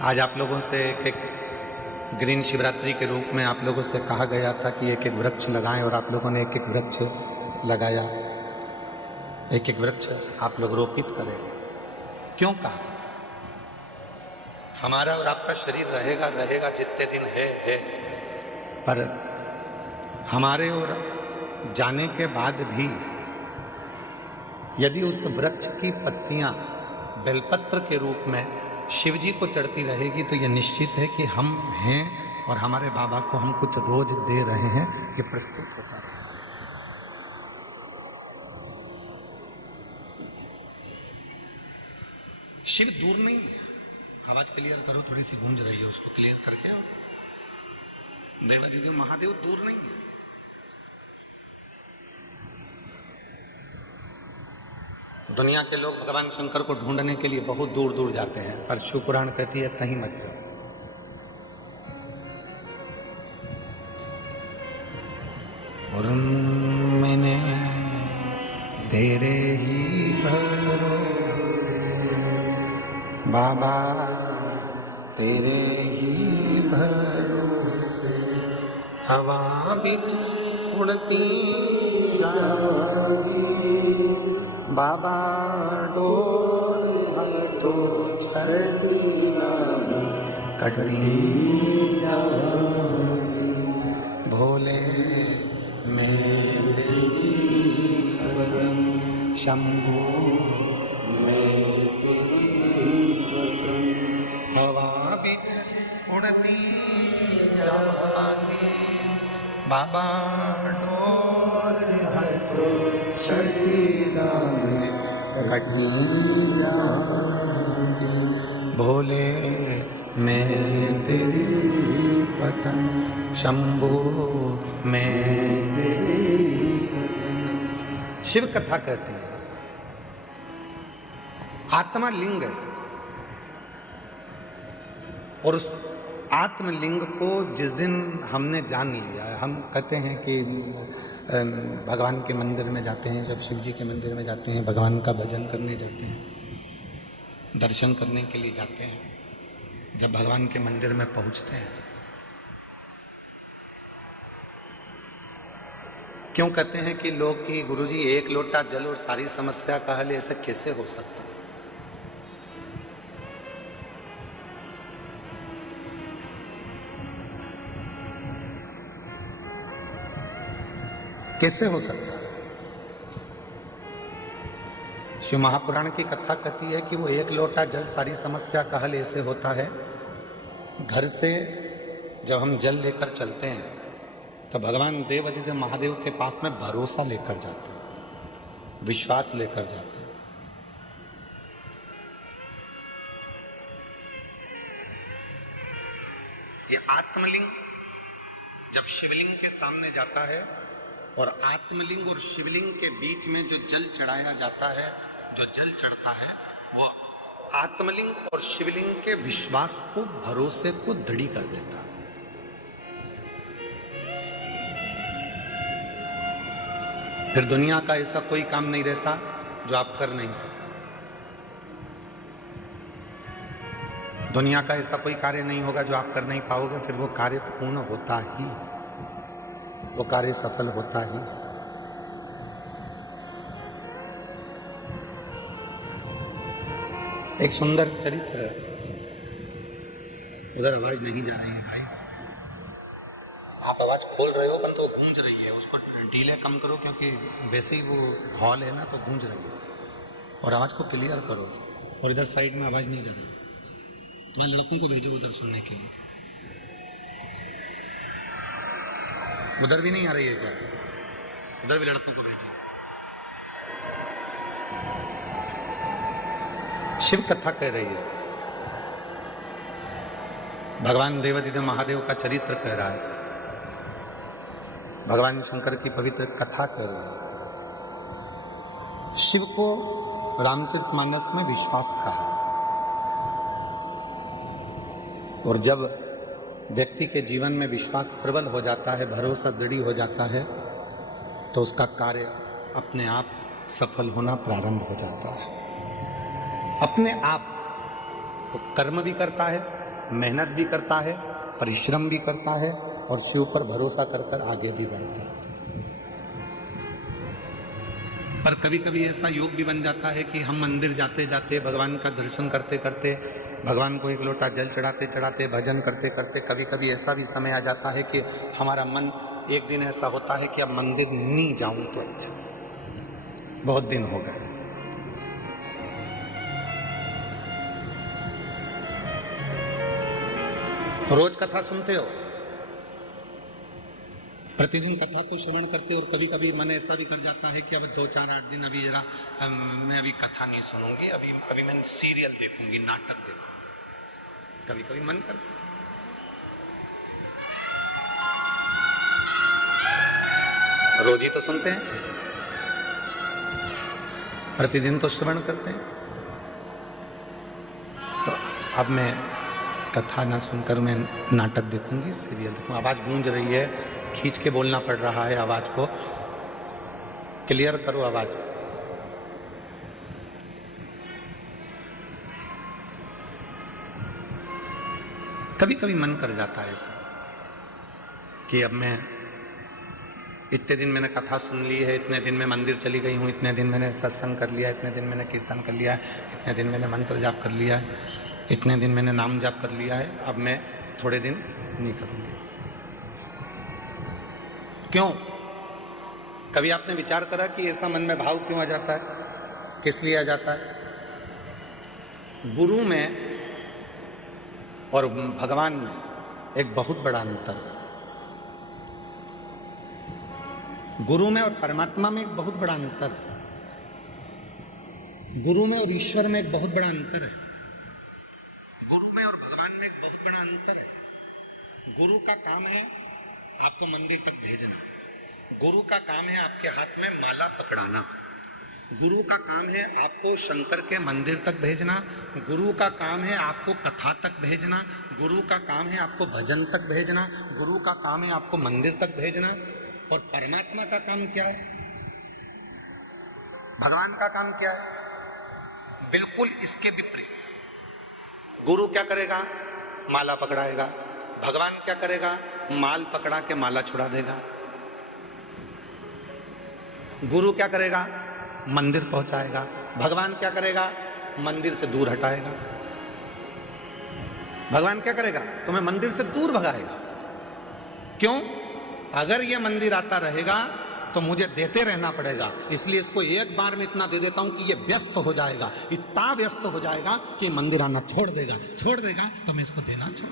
आज आप लोगों से एक ग्रीन शिवरात्रि के रूप में आप लोगों से कहा गया था कि एक एक वृक्ष लगाएं, और आप लोगों ने एक एक वृक्ष लगाया। एक एक वृक्ष आप लोग रोपित करें। क्यों कहा? हमारा और आपका शरीर रहेगा रहेगा जितने दिन है, पर हमारे और जाने के बाद भी यदि उस वृक्ष की पत्तियां बेलपत्र के रूप में शिव जी को चढ़ती रहेगी तो यह निश्चित है कि हम हैं और हमारे बाबा को हम कुछ रोज दे रहे हैं, ये प्रस्तुत होता है। शिव दूर नहीं है। आवाज क्लियर करो, थोड़ी सी गूंज रही है, उसको क्लियर करके। देवादिदेव महादेव दूर नहीं है। दुनिया के लोग भगवान शंकर को ढूंढने के लिए बहुत दूर दूर जाते हैं, पर शिव पुराण कहती है कहीं मत जाओ। और मैंने तेरे ही भरोसे बाबा, तेरे ही भरोसे हवा बिच उड़ती जाएगी बाबा, डोर है तो छड़ी कटनी जाएगी भोले मैं तेरी शंभू मैं तेरी हवा बिच उड़ती जाएगी बाबा, डोर है तो छड़ी भोले मैं तेरी पतंग शंभू मैं तेरी। शिव कथा कहती है आत्मा लिंग है, और उस आत्मलिंग को जिस दिन हमने जान लिया, हम कहते हैं कि भगवान के मंदिर में जाते हैं, जब शिव जी के मंदिर में जाते हैं, भगवान का भजन करने जाते हैं, दर्शन करने के लिए जाते हैं, जब भगवान के मंदिर में पहुंचते हैं, क्यों कहते हैं कि लोग कि गुरुजी एक लोटा जल और सारी समस्या का हल, ऐसे कैसे हो सकता? कैसे हो सकता है? शिव महापुराण की कथा कहती है कि वो एक लोटा जल सारी समस्या का हल ऐसे होता है। घर से जब हम जल लेकर चलते हैं तो भगवान देवादिदेव महादेव के पास में भरोसा लेकर जाते हैं, विश्वास लेकर जाते हैं। ये आत्मलिंग जब शिवलिंग के सामने जाता है, और आत्मलिंग और शिवलिंग के बीच में जो जल चढ़ाया जाता है, जो जल चढ़ता है, वो आत्मलिंग और शिवलिंग के विश्वास को, भरोसे को दृढ़ कर देता है। फिर दुनिया का ऐसा कोई काम नहीं रहता जो आप कर नहीं सकते। दुनिया का ऐसा कोई कार्य नहीं होगा जो आप कर नहीं पाओगे। फिर वो कार्य पूर्ण होता ही, वो कार्य सफल होता ही। एक सुंदर चरित्र, उधर आवाज नहीं जा रही है भाई, आप आवाज खोल रहे हो पर तो गूंज रही है, उसको डीले कम करो, क्योंकि वैसे ही वो हॉल है ना, तो गूंज रही है। और आवाज को क्लियर करो, और इधर साइड में आवाज नहीं जा रही। तुम्हारे लड़कों को भेजो उधर सुनने के लिए। उधर भी नहीं आ रही है क्या? उधर भी लड़कों को भेजो। शिव कथा कह रही है, भगवान देवादिदेव महादेव का चरित्र कह रहा है, भगवान शंकर की पवित्र कथा कह रही है। शिव को रामचरितमानस में विश्वास कहा, और जब व्यक्ति के जीवन में विश्वास प्रबल हो जाता है, भरोसा दृढ़ हो जाता है, तो उसका कार्य अपने आप सफल होना प्रारंभ हो जाता है। अपने आप वो कर्म भी करता है मेहनत भी करता है, परिश्रम भी करता है और शिव पर भरोसा कर कर आगे भी बढ़ता है। पर कभी कभी ऐसा योग भी बन जाता है कि हम मंदिर जाते जाते, भगवान का दर्शन करते करते, भगवान को एक लोटा जल चढ़ाते चढ़ाते, भजन करते करते, कभी कभी ऐसा भी समय आ जाता है कि हमारा मन, एक दिन ऐसा होता है कि अब मंदिर नहीं जाऊं तो अच्छा, बहुत दिन हो गए। रोज कथा सुनते हो, प्रतिदिन कथा को श्रवण करते हो, और कभी कभी मन ऐसा भी कर जाता है कि अब 2-4-8 दिन अभी जरा मैं अभी कथा नहीं सुनूंगी, अभी मैं सीरियल देखूंगी, नाटक देखूंगी, कभी कभी मन करता। रोज ही तो सुनते हैं, प्रतिदिन तो श्रवण करते हैं। तो अब मैं कथा ना सुनकर मैं नाटक देखूंगी, सीरियल देखूंगी। आवाज गूंज रही है, खींच के बोलना पड़ रहा है, आवाज को क्लियर करो आवाज। कभी कभी मन कर जाता है ऐसा कि अब मैं इतने दिन मैंने कथा सुन ली है, इतने दिन में मंदिर चली गई हूँ, इतने दिन मैंने सत्संग कर लिया, इतने दिन मैंने कीर्तन कर लिया है, इतने दिन मैंने मंत्र जाप कर लिया है, इतने दिन मैंने नाम जाप कर लिया है, अब मैं थोड़े दिन नहीं करूंगी। क्यों? कभी आपने विचार करा कि ऐसा मन में भाव क्यों आ जाता है, किस लिए आ जाता है? गुरु में और भगवान में एक बहुत बड़ा अंतर है। गुरु में और परमात्मा में एक बहुत बड़ा अंतर है। गुरु में और ईश्वर में एक बहुत बड़ा अंतर है। गुरु में और भगवान में एक बहुत बड़ा अंतर है। गुरु का काम है आपको मंदिर तक भेजना, गुरु का काम है आपके हाथ में माला पकड़ाना, गुरु का काम है आपको शंकर के मंदिर तक भेजना, गुरु का काम है आपको कथा तक भेजना, गुरु का काम है आपको भजन तक भेजना, गुरु का काम है आपको मंदिर तक भेजना। और परमात्मा का काम क्या है? भगवान का काम क्या है? बिल्कुल इसके विपरीत। गुरु क्या करेगा? माला पकड़ाएगा। भगवान क्या करेगा? माल पकड़ा के माला छुड़ा देगा। गुरु क्या करेगा? मंदिर पहुंचाएगा। भगवान क्या करेगा? मंदिर से दूर हटाएगा। भगवान क्या करेगा? तुम्हें मंदिर से दूर भगाएगा। क्यों? अगर ये मंदिर आता रहेगा तो मुझे देते रहना पड़ेगा, इसलिए इसको एक बार में इतना दे देता हूं कि ये व्यस्त हो जाएगा, इतना व्यस्त हो जाएगा कि मंदिर आना छोड़ देगा तो मैं इसको देना छोड़।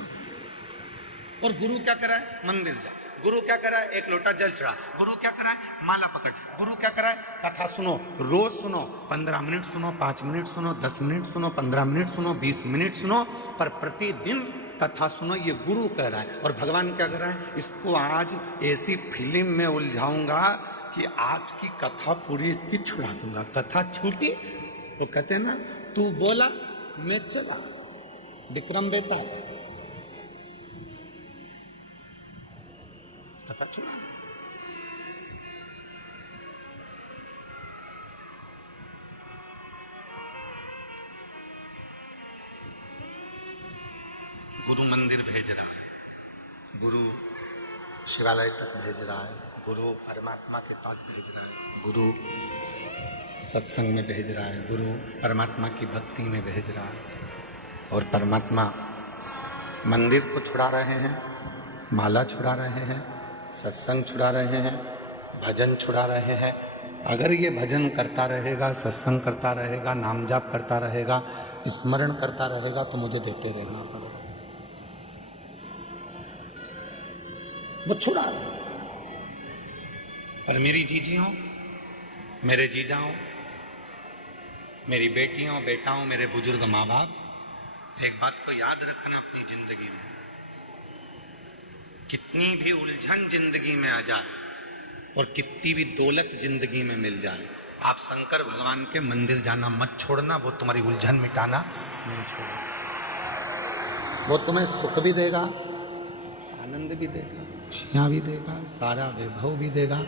और गुरु क्या करा है? मंदिर जा। गुरु क्या करा है? एक लोटा जल चढ़ा। गुरु क्या करा है? माला पकड़। गुरु क्या करा है? कथा सुनो, रोज सुनो, 15 मिनट सुनो, 5 मिनट सुनो, 10 मिनट सुनो, 15 मिनट सुनो, 20 मिनट सुनो, पर प्रतिदिन कथा सुनो, ये गुरु कह रहा है। और भगवान क्या कर रहा है? इसको आज ऐसी फिल्म में उलझाऊंगा कि आज की कथा पूरी इसकी छुड़ा दूंगा। कथा छूटी, वो कहते हैं ना, तू बोला मैं चला, विक्रम बेटा, कथा छुड़ा। गुरु मंदिर भेज रहा है, गुरु शिवालय तक भेज रहा है, गुरु परमात्मा के पास भेज रहा है, गुरु सत्संग में भेज रहा है, गुरु परमात्मा की भक्ति में भेज रहा है। और परमात्मा मंदिर को छुड़ा रहे हैं, माला छुड़ा रहे हैं, सत्संग छुड़ा रहे हैं, भजन छुड़ा रहे हैं। अगर ये भजन करता रहेगा, सत्संग करता रहेगा, नाम जाप करता रहेगा, स्मरण करता रहेगा, तो मुझे देते रहना पड़ेगा। वो छुड़ा रहे। पर मेरी जीजियों, मेरे जीजाओं, मेरी बेटियों, बेटाओं, मेरे बुजुर्ग माँ बाप, एक बात को याद रखना अपनी जिंदगी में, कितनी भी उलझन जिंदगी में आ जाए और कितनी भी दौलत जिंदगी में मिल जाए, आप शंकर भगवान के मंदिर जाना मत छोड़ना। वो तुम्हारी उलझन मिटाना नहीं छोड़ना। वो तुम्हें सुख भी देगा, आनंद भी देगा, खुशियां भी देगा, सारा वैभव भी देगा,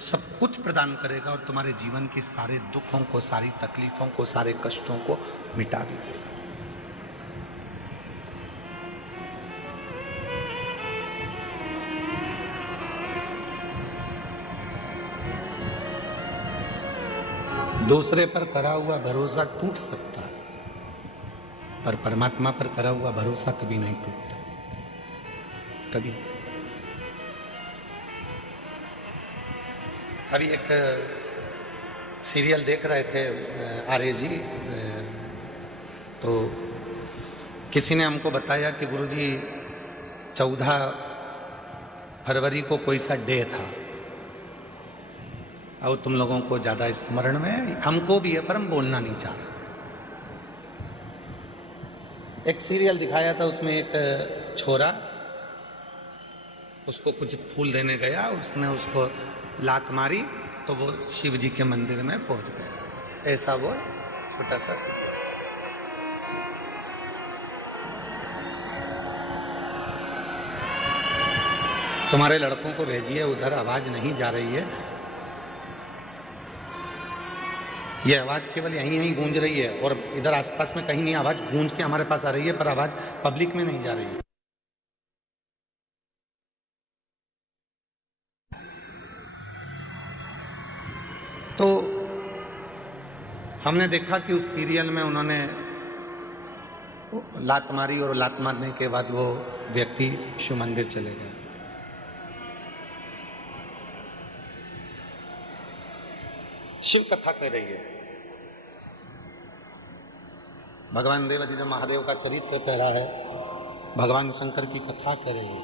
सब कुछ प्रदान करेगा और तुम्हारे जीवन की सारे दुखों को, सारी तकलीफों को, सारे कष्टों को मिटा भी देगा। दूसरे पर करा हुआ भरोसा टूट सकता है, पर परमात्मा पर करा हुआ भरोसा कभी नहीं टूटता, कभी। अभी एक सीरियल देख रहे थे आर्य जी, तो किसी ने हमको बताया कि गुरुजी 14 फरवरी को कोई सा डे था, और तुम लोगों को ज्यादा स्मरण में, हमको भी है पर हम बोलना नहीं चाह रहे। एक सीरियल दिखाया था, उसमें एक छोरा उसको कुछ फूल देने गया, उसने उसको लात मारी तो वो शिव जी के मंदिर में पहुंच गया। ऐसा वो छोटा सा सीरियल। तुम्हारे लड़कों को भेजिए, उधर आवाज नहीं जा रही है, ये आवाज केवल यहीं यहीं गूंज रही है, और इधर आसपास में कहीं नहीं आवाज गूंज के हमारे पास आ रही है, पर आवाज पब्लिक में नहीं जा रही है। तो हमने देखा कि उस सीरियल में उन्होंने लात मारी, और लात मारने के बाद वो व्यक्ति शिव मंदिर चले गए। शिव कथा कह रही है, भगवान देवादिदेव महादेव का चरित्र कह रहा है, भगवान शंकर की कथा कह रही है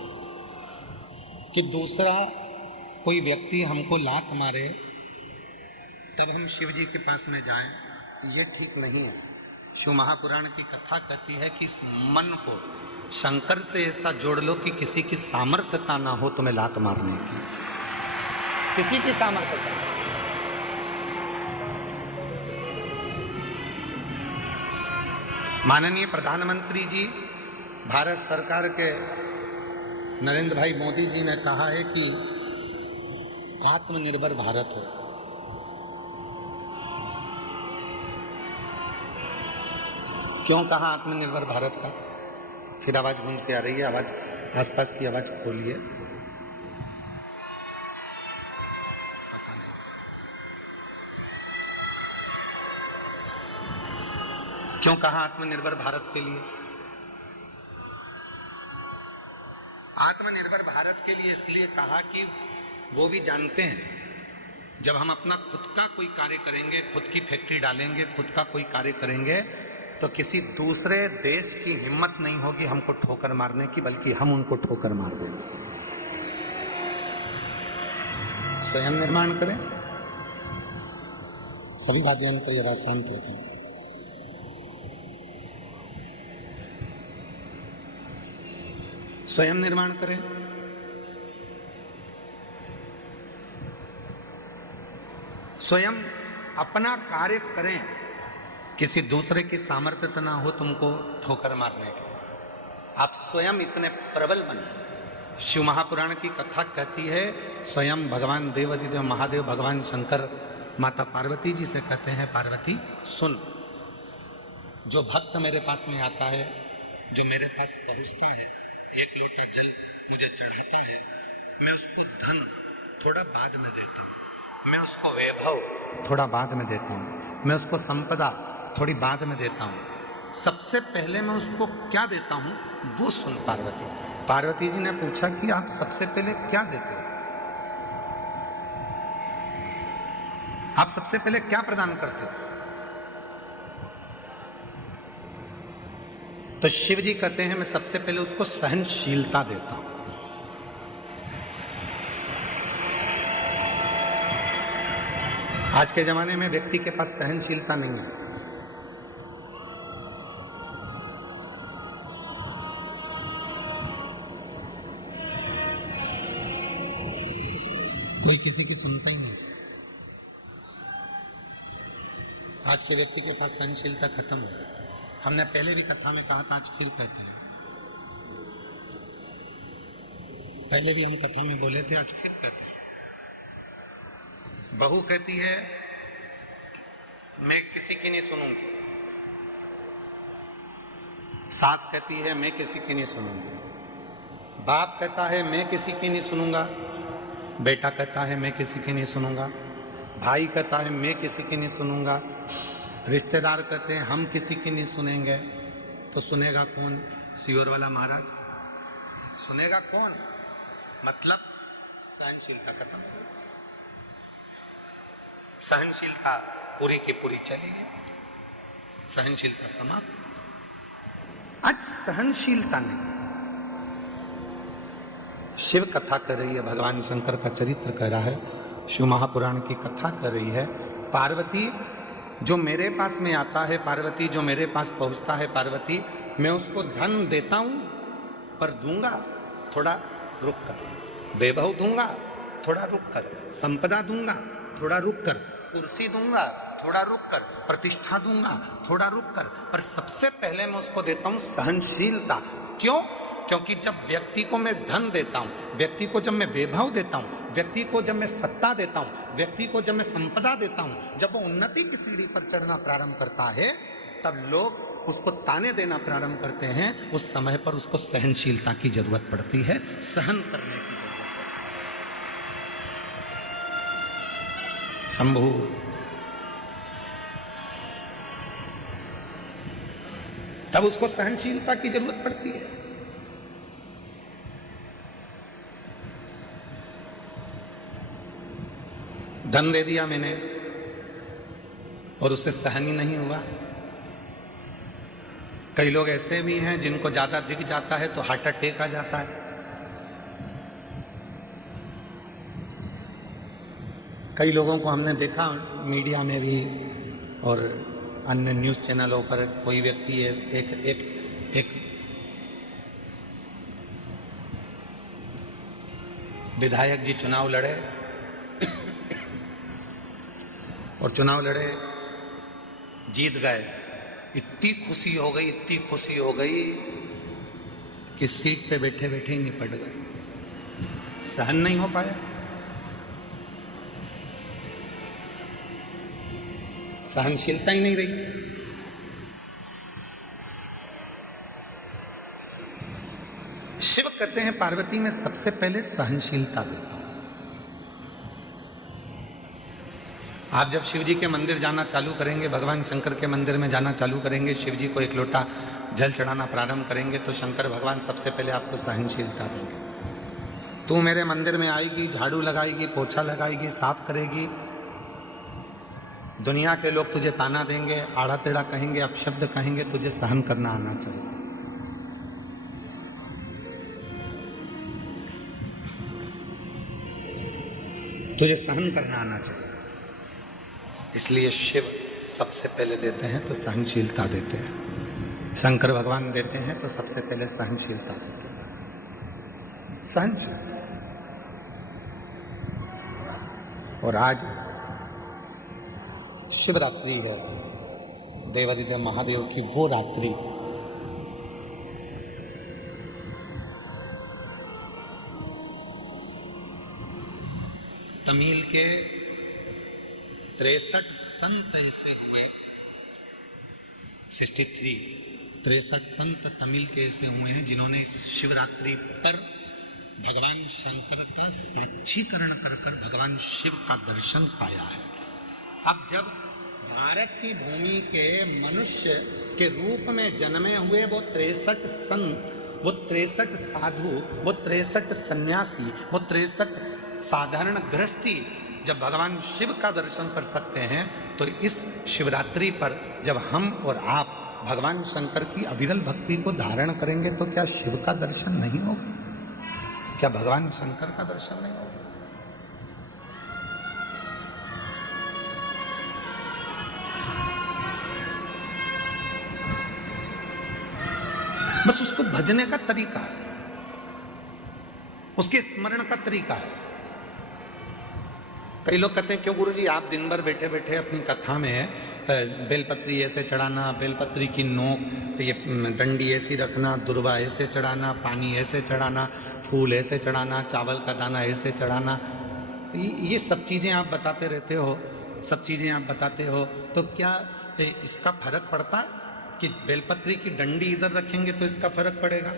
कि दूसरा कोई व्यक्ति हमको लात मारे तब हम शिव जी के पास में जाएं, ये ठीक नहीं है। शिव महापुराण की कथा कहती है कि इस मन को शंकर से ऐसा जोड़ लो कि किसी की सामर्थ्यता ना हो तुम्हें लात मारने की, किसी की सामर्थ्यता। माननीय प्रधानमंत्री जी, भारत सरकार के नरेंद्र भाई मोदी जी ने कहा है कि आत्मनिर्भर भारत हो। क्यों कहा आत्मनिर्भर भारत का? फिर आवाज गूंज के आ रही है, आवाज आसपास की आवाज खोलिए। क्यों कहा आत्मनिर्भर भारत के लिए? आत्मनिर्भर भारत के लिए इसलिए कहा कि वो भी जानते हैं जब हम अपना खुद का कोई कार्य करेंगे, खुद की फैक्ट्री डालेंगे, खुद का कोई कार्य करेंगे, तो किसी दूसरे देश की हिम्मत नहीं होगी हमको ठोकर मारने की, बल्कि हम उनको ठोकर मार देंगे। स्वयं निर्माण करें। सभी वाद्ययंत्र जरा शांत हो गए। स्वयं निर्माण करें। स्वयं अपना कार्य करें, किसी दूसरे की सामर्थ्य ना हो तुमको ठोकर मारने की। आप स्वयं इतने प्रबल बने। शिव महापुराण की कथा कहती है, स्वयं भगवान देवादिदेव महादेव भगवान शंकर माता पार्वती जी से कहते हैं, पार्वती सुन, जो भक्त मेरे पास में आता है, जो मेरे पास पहुंचता है, एक लोटा जल मुझे चढ़ाता है, मैं उसको धन थोड़ा बाद में देता हूँ, मैं उसको वैभव थोड़ा बाद में देता हूँ, मैं उसको संपदा थोड़ी बाद में देता हूँ, सबसे पहले मैं उसको क्या देता हूँ वो सुन। पार्वती जी ने पूछा कि आप सबसे पहले क्या देते हो? आप सबसे पहले क्या प्रदान करते हो? तो शिव जी कहते हैं, मैं सबसे पहले उसको सहनशीलता देता हूं। आज के जमाने में व्यक्ति के पास सहनशीलता नहीं है। कोई किसी की सुनता ही नहीं। आज के व्यक्ति के पास सहनशीलता खत्म हो गई। हमने पहले भी कथा में कहा था, आज फिर कहते हैं। पहले भी हम कथा में बोले थे, आज फिर कहते हैं। बहू कहती है मैं किसी की नहीं सुनूंगी, सास कहती है मैं किसी की नहीं सुनूंगी, बाप कहता है मैं किसी की नहीं सुनूंगा, बेटा कहता है मैं किसी की नहीं सुनूंगा, भाई कहता है मैं किसी की नहीं सुनूंगा, रिश्तेदार कहते हैं हम किसी की नहीं सुनेंगे, तो सुनेगा कौन? सियोर वाला महाराज सुनेगा कौन? मतलब सहनशीलता खत्म, सहनशीलता पूरी की पूरी चलेगी, सहनशीलता समाप्त। आज सहनशीलता नहीं, शिव कथा कर रही है, भगवान शंकर का चरित्र कर रहा है, शिव महापुराण की कथा कर रही है। पार्वती जो मेरे पास में आता है, पार्वती जो मेरे पास पहुंचता है, पार्वती मैं उसको धन देता हूं, पर दूंगा थोड़ा रुक कर, वैभव दूंगा थोड़ा रुक कर, संपदा दूंगा थोड़ा रुक कर, कुर्सी दूंगा थोड़ा रुक कर, प्रतिष्ठा दूंगा थोड़ा रुक कर, पर सबसे पहले मैं उसको देता हूं सहनशीलता। क्यों? क्योंकि जब व्यक्ति को मैं धन देता हूं, व्यक्ति को जब मैं वैभव देता हूं, व्यक्ति को जब मैं सत्ता देता हूं, व्यक्ति को जब मैं संपदा देता हूं, जब वो उन्नति की सीढ़ी पर चढ़ना प्रारंभ करता है, तब लोग उसको ताने देना प्रारंभ करते हैं। उस समय पर उसको सहनशीलता की जरूरत पड़ती है, सहन करने की जरूरत। शंभु तब उसको सहनशीलता की जरूरत पड़ती है। धन दे दिया मैंने और उससे सहन ही नहीं हुआ। कई लोग ऐसे भी हैं जिनको ज्यादा दिख जाता है तो हार्ट अटैक आ जाता है। कई लोगों को हमने देखा मीडिया में भी और अन्य न्यूज चैनलों पर, कोई व्यक्ति एक विधायक जी चुनाव लड़े और चुनाव लड़े, जीत गए। इतनी खुशी हो गई, इतनी खुशी हो गई कि सीट पे बैठे बैठे ही निपट गए, सहन नहीं हो पाया, सहनशीलता ही नहीं रही। शिव कहते हैं पार्वती में सबसे पहले सहनशीलता देता हूं। आप जब शिव जी के मंदिर जाना चालू करेंगे, भगवान शंकर के मंदिर में जाना चालू करेंगे, शिव जी को एक लोटा जल चढ़ाना प्रारंभ करेंगे, तो शंकर भगवान सबसे पहले आपको सहनशीलता देंगे। तू मेरे मंदिर में आएगी, झाड़ू लगाएगी, पोछा लगाएगी, साफ करेगी, दुनिया के लोग तुझे ताना देंगे, आड़ा टेढ़ा कहेंगे, अपशब्द कहेंगे, तुझे सहन करना आना चाहिए। तुझे सहन करना आना चाहिए। इसलिए शिव सबसे पहले देते हैं तो सहनशीलता देते हैं, शंकर भगवान देते हैं तो सबसे पहले सहनशीलता देते हैं, सहनशीलता। और आज शिवरात्रि है, देवादिदेव महादेव की वो रात्रि तमिल के 63 संत ऐसे हुए, 63 संत तमिल के ऐसे हुए हैं जिन्होंने इस शिवरात्रि पर भगवान शंकर का स्वच्छीकरण कर भगवान शिव का दर्शन पाया है। अब जब भारत की भूमि के मनुष्य के रूप में जन्मे हुए वो 63 संत, वो 63 साधु, वो 63 सन्यासी, वो 63 साधारण गृहस्थी जब भगवान शिव का दर्शन कर सकते हैं, तो इस शिवरात्रि पर जब हम और आप भगवान शंकर की अविरल भक्ति को धारण करेंगे, तो क्या शिव का दर्शन नहीं होगा? क्या भगवान शंकर का दर्शन नहीं होगा? बस उसको भजने का तरीका है, उसके स्मरण का तरीका है। कई लोग कहते हैं क्यों गुरुजी आप दिन भर बैठे बैठे अपनी कथा में बेलपत्री ऐसे चढ़ाना, बेलपत्री की नोक ये डंडी ऐसी रखना, दुर्वा ऐसे चढ़ाना, पानी ऐसे चढ़ाना, फूल ऐसे चढ़ाना, चावल का दाना ऐसे चढ़ाना, ये सब चीज़ें आप बताते रहते हो, सब चीज़ें आप बताते हो, तो क्या इसका फर्क पड़ता है कि बेलपत्री की डंडी इधर रखेंगे तो इसका फर्क पड़ेगा,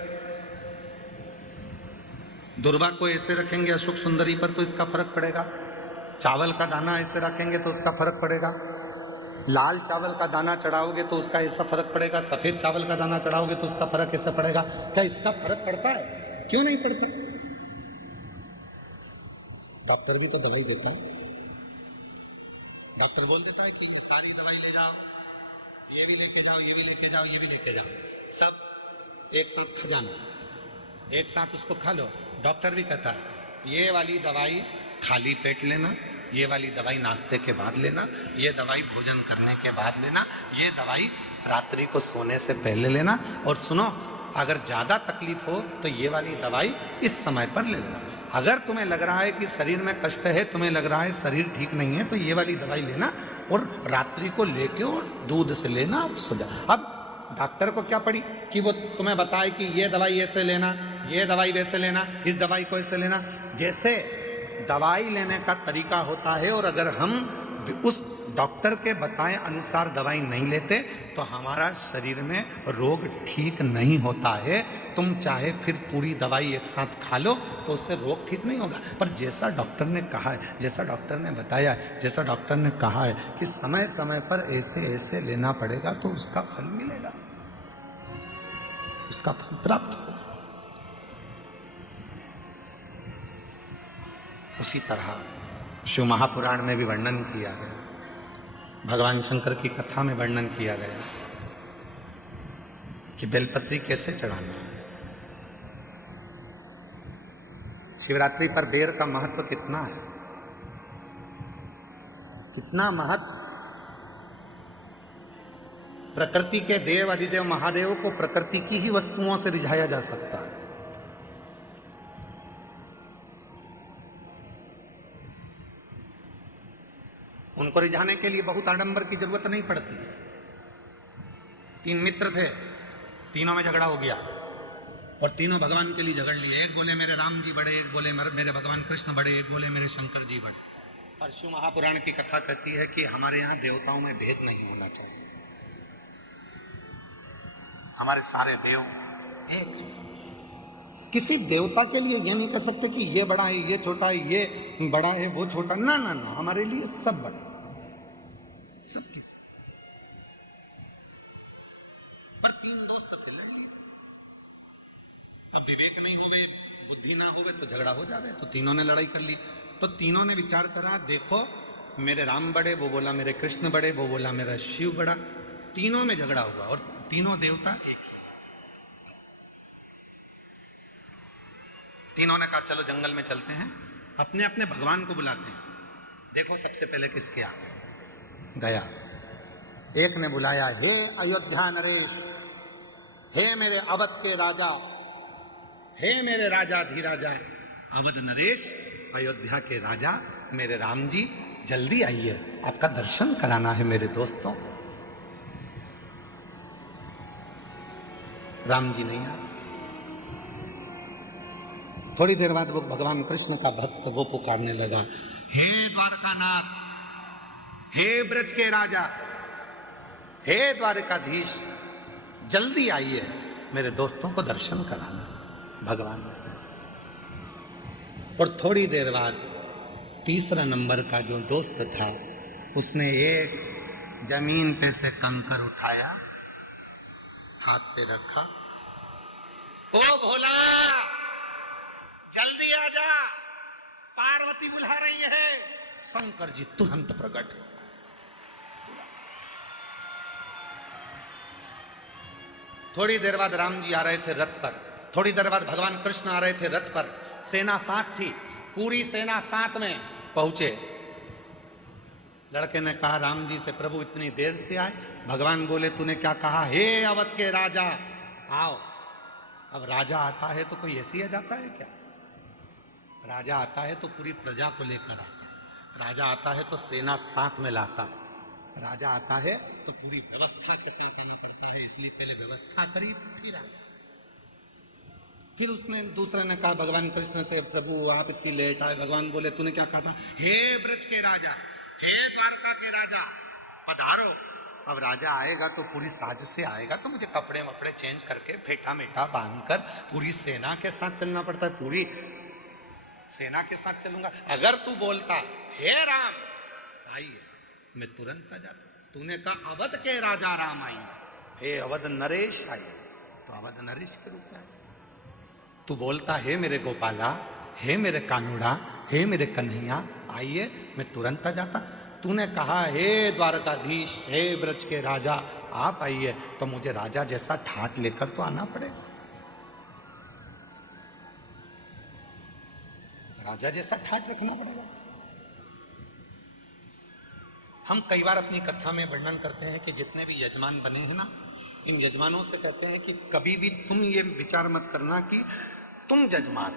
दुर्वा को ऐसे रखेंगे अशोक सुंदरी पर तो इसका फर्क पड़ेगा? चावल का दाना ऐसे रखेंगे तो उसका फर्क पड़ेगा, लाल चावल का दाना चढ़ाओगे तो उसका ऐसा फर्क पड़ेगा, सफेद चावल का दाना चढ़ाओगे तो उसका फर्क ऐसा पड़ेगा। क्या इसका फर्क पड़ता है? क्यों नहीं पड़ता? डॉक्टर भी तो दवाई देता है। डॉक्टर बोल देता है कि ये सारी दवाई ले जाओ, ये भी लेके जाओ, ये भी लेके जाओ, ये भी लेके जाओ, सब एक साथ खजाना, एक साथ उसको खा लो। डॉक्टर भी कहता है ये वाली दवाई खाली पेट लेना, ये वाली दवाई नाश्ते के बाद लेना, ये दवाई भोजन करने के बाद लेना, ये दवाई रात्रि को सोने से पहले लेना, और सुनो अगर ज्यादा तकलीफ हो तो ये वाली दवाई इस समय पर ले लेना। अगर तुम्हें लग रहा है कि शरीर में कष्ट है, तुम्हें लग रहा है शरीर ठीक नहीं है, तो ये वाली दवाई लेना और रात्रि को लेके और दूध से लेना और सो जा। अब डॉक्टर को क्या पड़ी कि वो तुम्हें बताए कि ये दवाई ऐसे लेना, ये दवाई वैसे लेना, इस दवाई को ऐसे लेना। जैसे दवाई लेने का तरीका होता है, और अगर हम उस डॉक्टर के बताए अनुसार दवाई नहीं लेते तो हमारा शरीर में रोग ठीक नहीं होता है। तुम चाहे फिर पूरी दवाई एक साथ खा लो तो उससे रोग ठीक नहीं होगा। पर जैसा डॉक्टर ने कहा है, जैसा डॉक्टर ने बताया है, जैसा डॉक्टर ने कहा है कि समय समय पर ऐसे ऐसे लेना पड़ेगा तो उसका फल मिलेगा, उसका फल प्राप्त होगा। उसी तरह शिव महापुराण में भी वर्णन किया गया, भगवान शंकर की कथा में वर्णन किया गया कि बेलपत्री कैसे चढ़ाना है। शिवरात्रि पर बेर का महत्व कितना है, कितना महत्व। प्रकृति के देव अधिदेव महादेव को प्रकृति की ही वस्तुओं से रिझाया जा सकता है। उनको रिझाने के लिए बहुत आडंबर की जरूरत नहीं पड़ती। 3 मित्र थे, तीनों में झगड़ा हो गया और तीनों भगवान के लिए झगड़ लिए। एक बोले मेरे राम जी बड़े, एक बोले मेरे भगवान कृष्ण बड़े, एक बोले मेरे शंकर जी बड़े। और शिव महापुराण की कथा कहती है कि हमारे यहाँ देवताओं में भेद नहीं होना चाहिए, हमारे सारे देव एक हैं। किसी देवता के लिए ये नहीं कह सकते कि ये बड़ा है, ये छोटा है, ये बड़ा है, वो छोटा। ना ना ना, हमारे लिए सब बड़ा, सब किस। पर 3 दोस्त थे, लड़ लिए। अब विवेक नहीं होवे, बुद्धि ना होवे तो झगड़ा हो जावे। तो तीनों ने लड़ाई कर ली। तो तीनों ने विचार करा, देखो मेरे राम बड़े, वो बोला मेरे कृष्ण बड़े, वो बोला मेरा शिव बड़ा। तीनों में झगड़ा हुआ और तीनों देवता एक ही। तीनों ने कहा चलो जंगल में चलते हैं, अपने अपने भगवान को बुलाते हैं। देखो सबसे पहले किसके आगे गया। एक ने बुलाया, हे अयोध्या नरेश, हे मेरे अवध के राजा, हे मेरे राजा धीराजा, अवध नरेश, अयोध्या के राजा मेरे राम जी, जल्दी आइए, आपका दर्शन कराना है मेरे दोस्तों। राम जी नहीं आए। थोड़ी देर बाद वो भगवान कृष्ण का भक्त वो पुकारने लगा, हे द्वारकानाथ, हे ब्रज के राजा, हे द्वारकाधीश, जल्दी आइए, मेरे दोस्तों को दर्शन कराना। भगवान और थोड़ी देर बाद तीसरा नंबर का जो दोस्त था उसने एक जमीन पे से कंकर उठाया, हाथ पे रखा, ओ भोला जल्दी आ जा, पार्वती बुला रही है। शंकर जी तुरंत प्रकट। थोड़ी देर बाद राम जी आ रहे थे रथ पर, थोड़ी देर बाद भगवान कृष्ण आ रहे थे रथ पर, सेना साथ थी, पूरी सेना साथ में पहुंचे। लड़के ने कहा राम जी से, प्रभु इतनी देर से आए? भगवान बोले तूने क्या कहा? हे अवध के राजा आओ। अब राजा आता है तो कोई ऐसे ही आ जाता है क्या? राजा आता है तो पूरी प्रजा को लेकर आता है, राजा आता है तो सेना साथ में लाता है, राजा आता है तो पूरी व्यवस्था के साथ आना पड़ता है, इसलिए पहले व्यवस्था करी फिर आए। फिर उसने दूसरे ने कहा भगवान कृष्ण से, प्रभु आप इतनी लेट आए। भगवान बोले तूने क्या कहा था? हे ब्रज के राजा, हे द्वारका के राजा, पधारो। अब राजा आएगा तो पूरी साज से आएगा, तो मुझे कपड़े वपड़े चेंज करके फेटा मेटा बांध कर पूरी सेना के साथ चलना पड़ता है। पूरी सेना के साथ चलूंगा। अगर तू बोलता हे राम आइए, मैं तुरंत आ जाता। तूने कहा अवध के राजा राम आइए, हे अवध नरेश आइए, तो अवध नरेश के रूप में आए। तू बोलता हे मेरे गोपाला, हे मेरे कानूड़ा, हे मेरे कन्हैया आइए, मैं तुरंत आ जाता। तूने कहा हे द्वारकाधीश, हे ब्रज के राजा आप आइए, तो मुझे राजा जैसा ठाट लेकर तो आना पड़ेगा। राजा जैसा ठाट रखना पड़ेगा। हम कई बार अपनी कथा में वर्णन करते हैं कि जितने भी यजमान बने हैं ना, इन यजमानों से कहते हैं कि कभी भी तुम ये विचार मत करना कि तुम जजमान,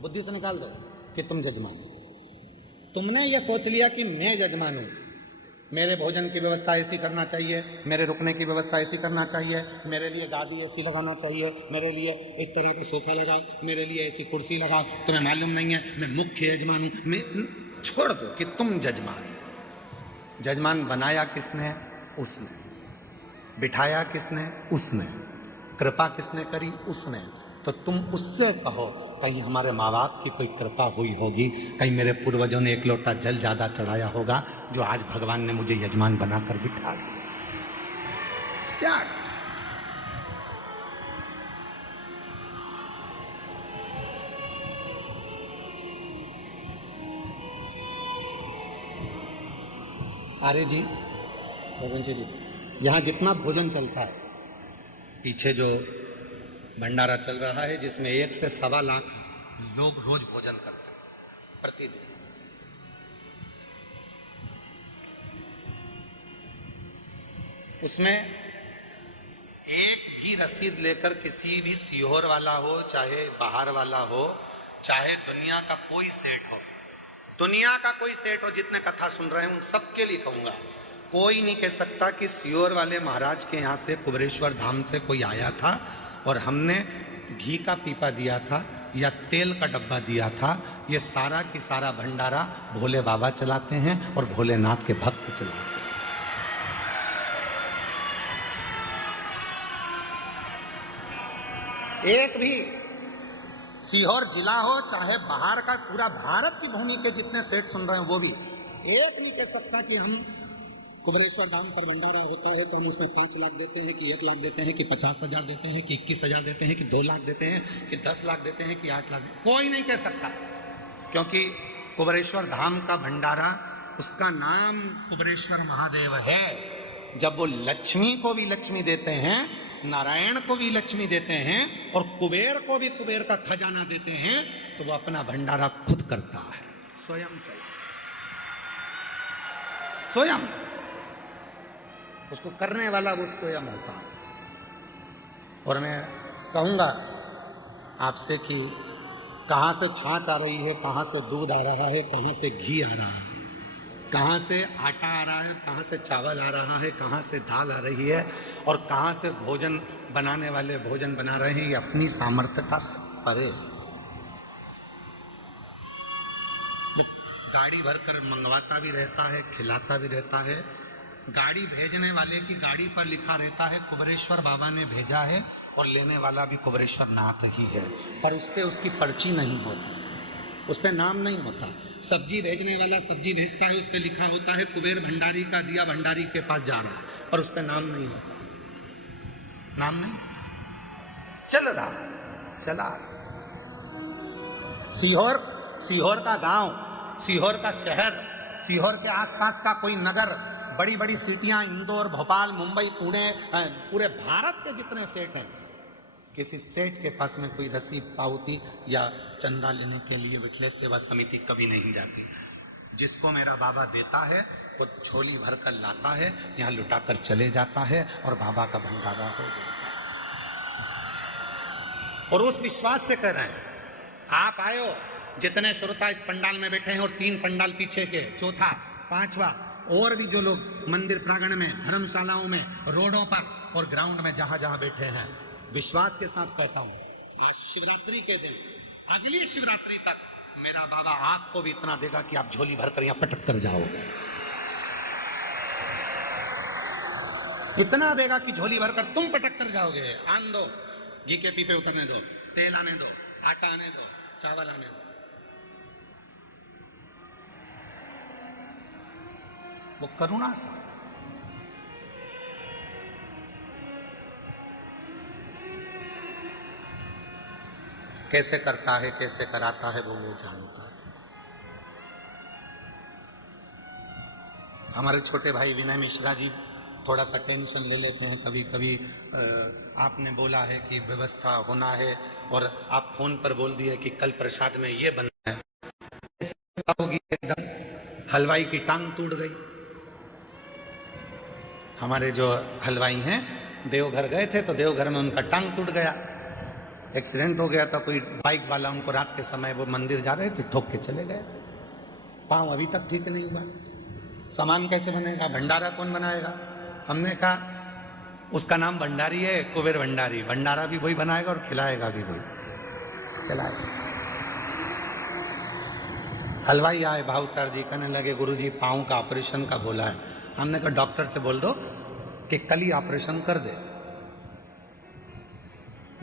बुद्धि से निकाल दो कि तुम जजमान। तुमने ये सोच लिया कि मैं जजमान हूं, मेरे भोजन की व्यवस्था ऐसी करना चाहिए, मेरे रुकने की व्यवस्था ऐसी करना चाहिए, मेरे लिए गादी ऐसी लगाना चाहिए, मेरे लिए इस तरह का सोफा लगाओ, मेरे लिए ऐसी कुर्सी लगाओ। तुम्हें मालूम नहीं है मैं मुख्य यजमान हूं। मैं छोड़ दो कि तुम जजमान। जजमान बनाया किसने? उसने। बिठाया किसने? उसने। कृपा किसने करी? उसने। तो तुम उससे कहो कहीं हमारे माँ बाप की कोई कृपा हुई होगी, कहीं मेरे पूर्वजों ने एक लोटा जल ज्यादा चढ़ाया होगा, जो आज भगवान ने मुझे यजमान बनाकर बिठा दिया। क्या अरे जी रघुवंशी जी, यहाँ जितना भोजन चलता है, पीछे जो भंडारा चल रहा है जिसमें 1 से 1.25 लाख लोग रोज भोजन करते हैं प्रतिदिन, उसमें एक भी रसीद लेकर किसी भी सीहोर वाला हो, चाहे बाहर वाला हो, चाहे दुनिया का कोई सेठ हो, दुनिया का कोई सेठ हो, जितने कथा सुन रहे हैं उन सबके लिए कहूंगा, कोई नहीं कह सकता कि सीहोर वाले महाराज के यहाँ से कुबेरेश्वर धाम से कोई आया था और हमने घी का पीपा दिया था या तेल का डब्बा दिया था। ये सारा की सारा भंडारा भोले बाबा चलाते हैं और भोलेनाथ के भक्त चलाते हैं। एक भी सीहोर जिला हो, चाहे बाहर का, पूरा भारत की भूमि के जितने सेठ सुन रहे हैं वो भी एक नहीं कह सकता कि हम कुबेरेश्वर धाम पर भंडारा होता है तो हम उसमें 5 लाख देते हैं कि 1 लाख देते हैं कि 50,000 देते हैं कि 21,000 देते हैं कि 2 लाख देते हैं कि 10 लाख देते हैं कि 8 लाख। कोई नहीं कह सकता, क्योंकि कुबेरेश्वर धाम का भंडारा, उसका नाम कुबेरेश्वर महादेव है। जब वो लक्ष्मी को भी लक्ष्मी देते हैं, नारायण को भी लक्ष्मी देते हैं और कुबेर को भी कुबेर का खजाना देते हैं, तो वो अपना भंडारा खुद करता है, स्वयं स्वयं। उसको करने वाला वो स्वयं होता है। और मैं कहूंगा आपसे कि कहां से छाछ आ रही है, कहां से दूध आ रहा है, कहां से घी आ रहा है, कहां से आटा आ रहा है, कहां से चावल आ रहा है, कहां से दाल आ रही है और कहां से भोजन बनाने वाले भोजन बना रहे हैं, ये अपनी सामर्थ्यता से परे। गाड़ी भरकर मंगवाता भी रहता है, खिलाता भी रहता है। गाड़ी भेजने वाले की गाड़ी पर लिखा रहता है कुबेरेश्वर बाबा ने भेजा है, और लेने वाला भी कुबेरेश्वर नाथ ही है, पर उस पर उसकी पर्ची नहीं होती, उस पर नाम नहीं होता। सब्जी भेजने वाला सब्जी भेजता है, उस पर लिखा होता है कुबेर भंडारी का दिया भंडारी के पास जा रहा, पर उस पर नाम नहीं होता, नाम नहीं चल रहा, चला। सीहोर का गांव, सीहोर का शहर, सीहोर के आसपास का कोई नगर, बड़ी बड़ी सिटियां, इंदौर, भोपाल, मुंबई, पुणे, पूरे भारत के जितने सेठ हैं, किसी सेठ के पास में कोई रसीद, पावती या चंदा लेने के लिए विठलेश सेवा समिति कभी नहीं जाती। जिसको मेरा बाबा देता है वो झोली भर कर लाता है, यहाँ लुटाकर चले जाता है और बाबा का भंडारा हो जाता है। और उस विश्वास से कह रहे हैं, आप आयो, जितने श्रोता इस पंडाल में बैठे हैं और 3 पंडाल पीछे के, चौथा, 5वां, और भी जो लोग मंदिर प्रांगण में, धर्मशालाओं में, रोडों पर और ग्राउंड में जहां जहां बैठे हैं, विश्वास के साथ कहता हूं, आज शिवरात्रि के दिन, अगली शिवरात्रि तक मेरा बाबा आपको भी इतना देगा कि आप झोली भरकर यहां पटक कर जाओगे। इतना देगा कि झोली भरकर तुम पटक कर जाओगे। आन दो, घी के पीपे उतरने दो, तेल आने दो, आटा आने दो, चावल आने दो। वो करुणा सा। कैसे करता है, कैसे कराता है, वो जानता है। हमारे छोटे भाई विनय मिश्रा जी थोड़ा सा टेंशन ले लेते हैं कभी कभी। आपने बोला है कि व्यवस्था होना है और आप फोन पर बोल दिए कि कल प्रसाद में ये बनना है, एकदम हलवाई की टांग टूट गई। हमारे जो हलवाई हैं देवघर गए थे तो देवघर में उनका टांग टूट गया, एक्सीडेंट हो गया था। कोई बाइक वाला उनको रात के समय, वो मंदिर जा रहे थे, ठोक के चले गए। पांव अभी तक ठीक नहीं हुआ। सामान कैसे बनेगा, भंडारा कौन बनाएगा? हमने कहा उसका नाम भंडारी है, कुबेर भंडारी। भंडारा भी वही बनाएगा और खिलाएगा भी वही, चलाएगा। हलवाई आए, भाव सर जी कहने लगे गुरुजी पांव का ऑपरेशन का बोला है। हमने कहा डॉक्टर से बोल दो कि कल ही ऑपरेशन कर दे।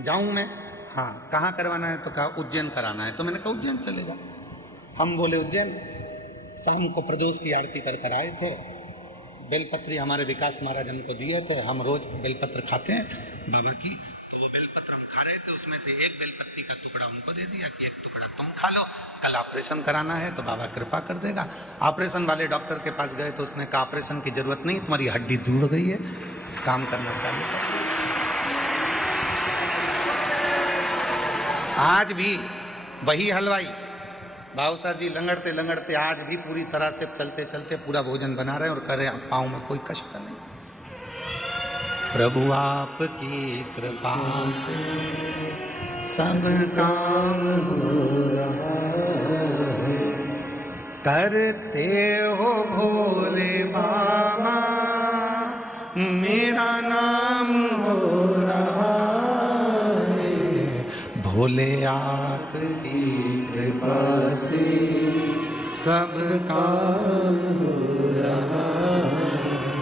जाऊं मैं? हाँ। कहाँ करवाना है? तो कहा उज्जैन कराना है। तो मैंने कहा उज्जैन चले जाओ। हम बोले उज्जैन। शाम को प्रदोष की आरती पर कराए थे। बेलपत्री हमारे विकास महाराज हमको दिए थे, हम रोज बेलपत्र खाते हैं बाबा की। तो वो बेलपत्र हम खा रहे थे, उसमें से एक बेलपत्ती का टुकड़ा उनको दे दिया कि एक टुकड़ा तुम खा लो, कल ऑपरेशन कराना है तो बाबा कृपा कर देगा। ऑपरेशन वाले डॉक्टर के पास गए तो उसने कहा ऑपरेशन की जरूरत नहीं, तुम्हारी हड्डी जुड़ गई है, काम करना चाहिए। आज भी वही हलवाई भाव सर जी लंगड़ते लंगड़ते आज भी पूरी तरह से चलते चलते पूरा भोजन बना रहे हैं और कह रहे हैं पाँव में कोई कष्ट नहीं। प्रभु आपकी कृपा से सब काम हो रहा है, करते हो भोले बाबा मेरा नाम हो रहा है, भोले आपकी कृपा से सब काम हो रहा है,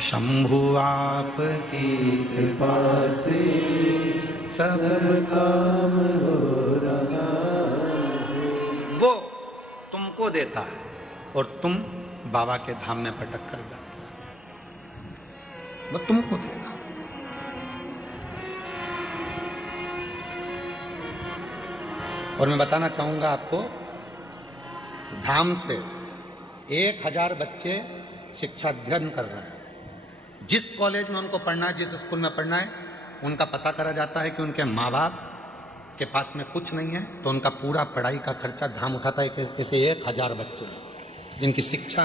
शंभु आपकी कृपा से सब काम हो रहा है। वो तुमको देता है और तुम बाबा के धाम में पटक कर जाते हो, वो तुमको देगा। और मैं बताना चाहूंगा आपको, धाम से 1000 बच्चे शिक्षा अध्ययन कर रहे हैं। जिस कॉलेज में उनको पढ़ना है, जिस स्कूल में पढ़ना है, उनका पता करा जाता है कि उनके माँ बाप के पास में कुछ नहीं है, तो उनका पूरा पढ़ाई का खर्चा धाम उठाता है। ऐसे 1000 बच्चे जिनकी शिक्षा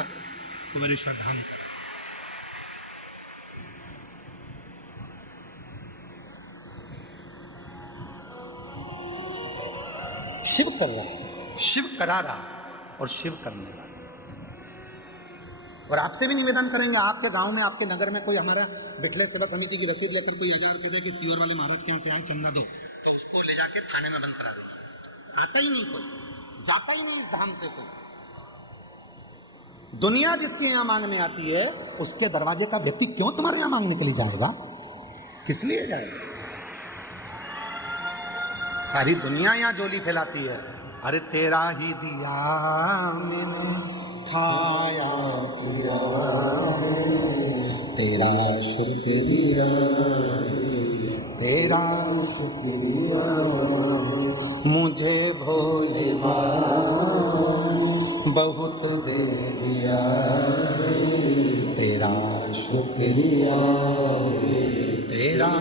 कुबेरेश्वर धाम करा। शिव कर रहा है, शिव करा रहा है और शिव करने वाला। और आपसे भी निवेदन करेंगे, आपके गांव में, आपके नगर में कोई हमारा बिठले सेवा समिति की रसीद लेकर कोई 1000 रुपये दे कि सीवर वाले महाराज के यहाँ से आए चंदा दो, तो उसको ले जाके थाने में बंद करा देगा। आता ही नहीं कोई, जाता ही नहीं इस धाम से कोई। दुनिया जिसके यहाँ मांगने आती है, उसके दरवाजे का व्यक्ति क्यों तुम्हारे यहाँ मांगने के लिए जाएगा? किस लिए जाएगा? सारी दुनिया यहाँ जोली फैलाती है। अरे तेरा ही दिया मैंने खाया पिया, तेरा शुक्रिया, तेरा शुक्रिया, मुझे भोले बाबा बहुत दे दिया, तेरा शुक्रिया, तेरा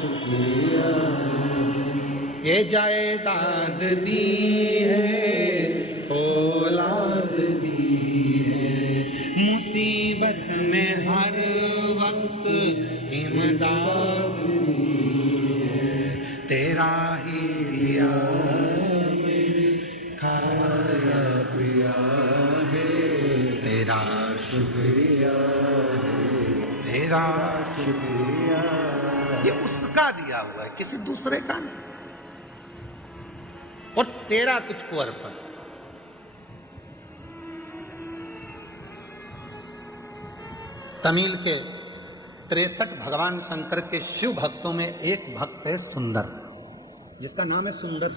शुक्रिया। ये जायदाद दी है, औलाद दी है, मुसीबत में हर वक्त इमदाद दी है, तेरा ही दिया मैंने खाया पिया है, तेरा शुक्रिया है, तेरा शुक्रिया। ये उसका दिया हुआ है, किसी दूसरे का नहीं। और तेरा कुछ को अर्पण। तमिल के 63 भगवान शंकर के शिव भक्तों में एक भक्त है सुंदर, जिसका नाम है सुंदर।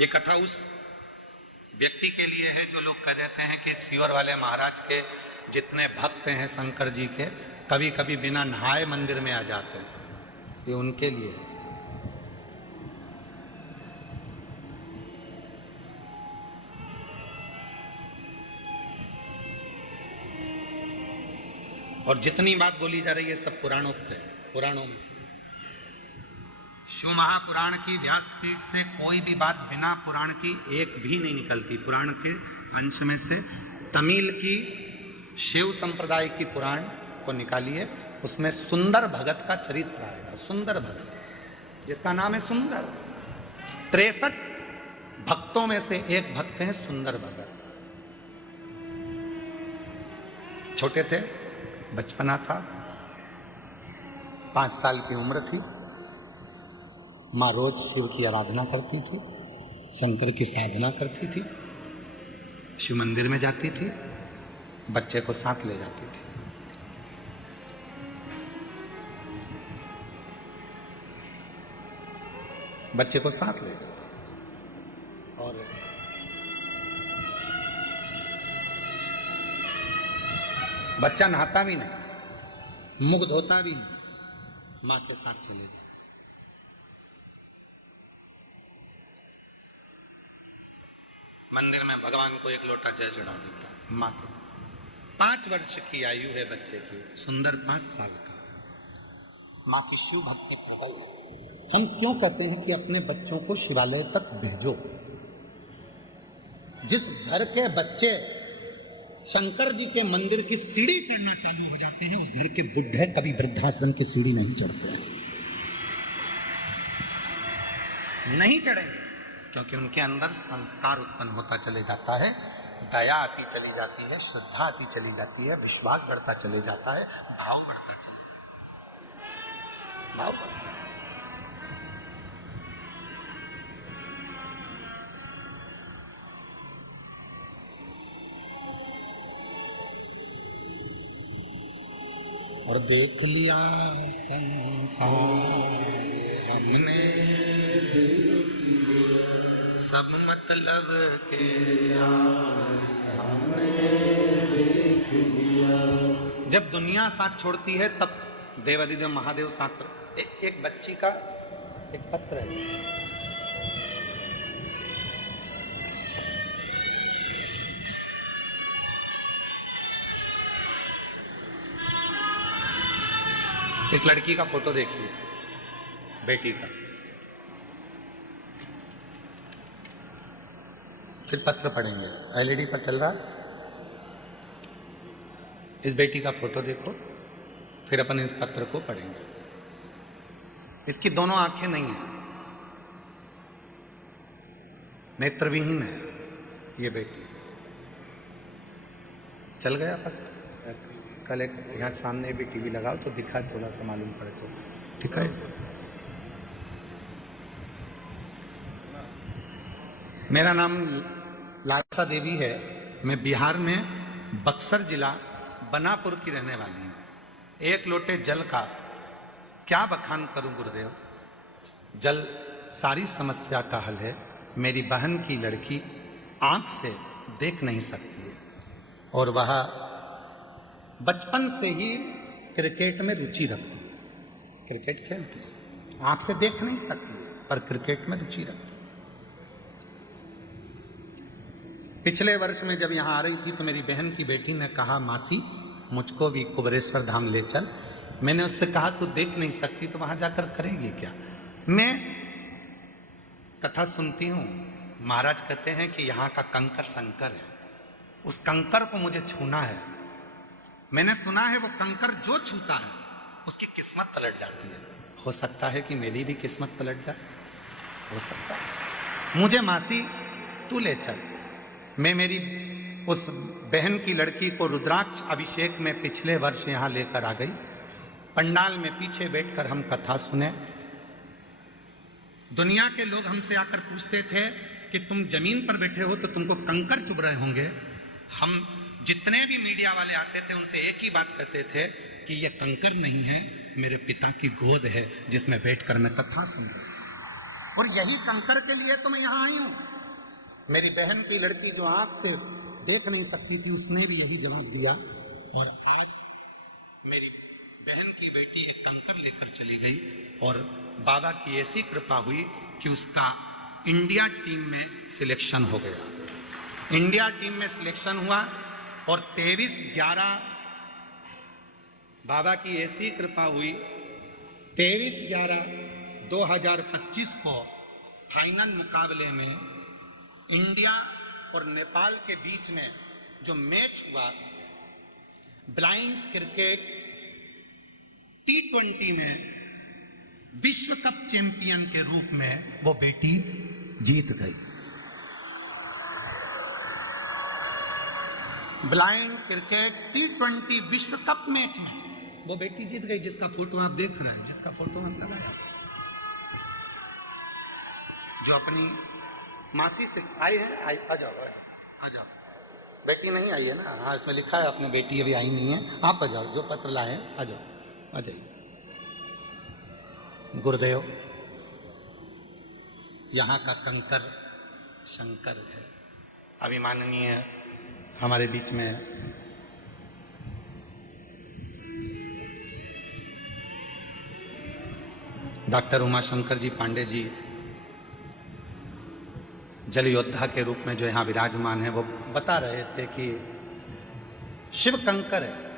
ये कथा उस व्यक्ति के लिए है जो लोग कह देते हैं कि सीहोर वाले महाराज के जितने भक्त हैं शंकर जी के, कभी कभी बिना नहाए मंदिर में आ जाते हैं, ये उनके लिए है। और जितनी बात बोली जा रही है सब पुराणोक्त है, पुराणों में से। शिव महापुराण की व्यासपीठ से कोई भी बात बिना पुराण की एक भी नहीं निकलती। पुराण के अंश में से तमिल की शिव संप्रदाय की पुराण को निकालिए, उसमें सुंदर भगत का चरित्र आएगा। सुंदर भगत, जिसका नाम है सुंदर। 63 भक्तों में से एक भक्त हैं सुंदर भगत। छोटे थे, बचपना था, 5 साल की उम्र थी। माँ रोज शिव की आराधना करती थी, शंकर की साधना करती थी, शिव मंदिर में जाती थी, बच्चे को साथ ले जाती थी। बच्चे को साथ ले जाती और बच्चा नहाता भी नहीं, मुख धोता भी नहीं, माँ के साथ चले जाते। मंदिर में भगवान को एक लोटा जल चढ़ा देता माँ के। 5 वर्ष की आयु है बच्चे की, सुंदर 5 साल का। माँ की शिव भक्ति प्रबल है। हम क्यों कहते हैं कि अपने बच्चों को शिवालय तक भेजो? जिस घर के बच्चे शंकर जी के मंदिर की सीढ़ी चढ़ना चालू हो जाते हैं, उस घर के बुढ़े कभी वृद्धाश्रम की सीढ़ी नहीं चढ़ते हैं, नहीं चढ़ेंगे, क्योंकि उनके अंदर संस्कार उत्पन्न होता चले जाता है, दया आती चली जाती है, श्रद्धा आती चली जाती है, विश्वास बढ़ता चले जाता है, भाव बढ़ता चले जाता है, भाव बढ़ता। और देख लिया संसार हमने, सब मतलब के हमने देख लिया। जब दुनिया साथ छोड़ती है तब देवादिदेव महादेव साथ। एक बच्ची का एक पत्र है, इस लड़की का फोटो देखिए, बेटी का। फिर पत्र पढ़ेंगे, एलईडी पर चल रहा है। इस बेटी का फोटो देखो, फिर अपन इस पत्र को पढ़ेंगे। इसकी दोनों आंखें नहीं है, नेत्रविहीन है ये बेटी। चल गया पत्र। कल एक यहाँ सामने भी टीवी लगाओ तो दिखा, थोड़ा सा मालूम पड़े तो ठीक है। मेरा नाम लालसा देवी है। मैं बिहार में बक्सर जिला बनापुर की रहने वाली हूँ। एक लोटे जल का क्या बखान करूं गुरुदेव। जल सारी समस्या का हल है। मेरी बहन की लड़की आंख से देख नहीं सकती है और वह बचपन से ही क्रिकेट में रुचि रखती है। क्रिकेट खेलती है, आंख से देख नहीं सकती है पर क्रिकेट में रुचि रखती है। पिछले वर्ष में जब यहाँ आ रही थी तो मेरी बहन की बेटी ने कहा, मासी मुझको भी कुबेरेश्वर धाम ले चल। मैंने उससे कहा तू देख नहीं सकती तो वहां जाकर करेगी क्या। मैं कथा सुनती हूँ, महाराज कहते हैं कि यहाँ का कंकर शंकर है, उस कंकर को मुझे छूना है। मैंने सुना है वो कंकर जो छूता है उसकी किस्मत पलट जाती है। हो सकता है कि मेरी भी किस्मत पलट जाए, हो सकता है। मुझे मासी तू ले चल। मैं मेरी उस बहन की लड़की को रुद्राक्ष अभिषेक में पिछले वर्ष यहाँ लेकर आ गई पंडाल में पीछे बैठकर हम कथा सुने। दुनिया के लोग हमसे आकर पूछते थे कि तुम जमीन पर बैठे हो तो तुमको कंकर चुभ रहे होंगे। हम जितने भी मीडिया वाले आते थे उनसे एक ही बात कहते थे कि ये कंकर नहीं है, मेरे पिता की गोद है जिसमें बैठकर मैं कथा सुन रहा हूं। और यही कंकर के लिए तो मैं यहां आई हूं। मेरी बहन की लड़की जो आंख से देख नहीं सकती थी उसने भी यही जवाब दिया, और आज मेरी बहन की बेटी एक कंकर लेकर चली गई और बाबा की ऐसी कृपा हुई कि उसका इंडिया टीम में सिलेक्शन हो गया। इंडिया टीम में सिलेक्शन हुआ और 23/11 बाबा की ऐसी कृपा हुई, 23/11/2025 को फाइनल मुकाबले में इंडिया और नेपाल के बीच में जो मैच हुआ, ब्लाइंड क्रिकेट T20 में विश्व कप चैंपियन के रूप में वो बेटी जीत गई। ब्लाइंड क्रिकेट T20 विश्व कप मैच में वो बेटी जीत गई, जिसका फोटो आप देख रहे हैं, जिसका फोटो हम लगाया, जो अपनी मासी से आई है। आ जाओ। बेटी नहीं आई है ना? हाँ, इसमें लिखा है अपनी बेटी अभी आई नहीं है। आप आ जाओ, जो पत्र लाए आ जाओ, आ जाइए। गुरुदेव, यहाँ का कंकर शंकर है। अभिमाननीय हमारे बीच में डॉक्टर उमाशंकर जी पांडे जी जल योद्धा के रूप में जो यहाँ विराजमान है, वो बता रहे थे कि शिव कंकर है।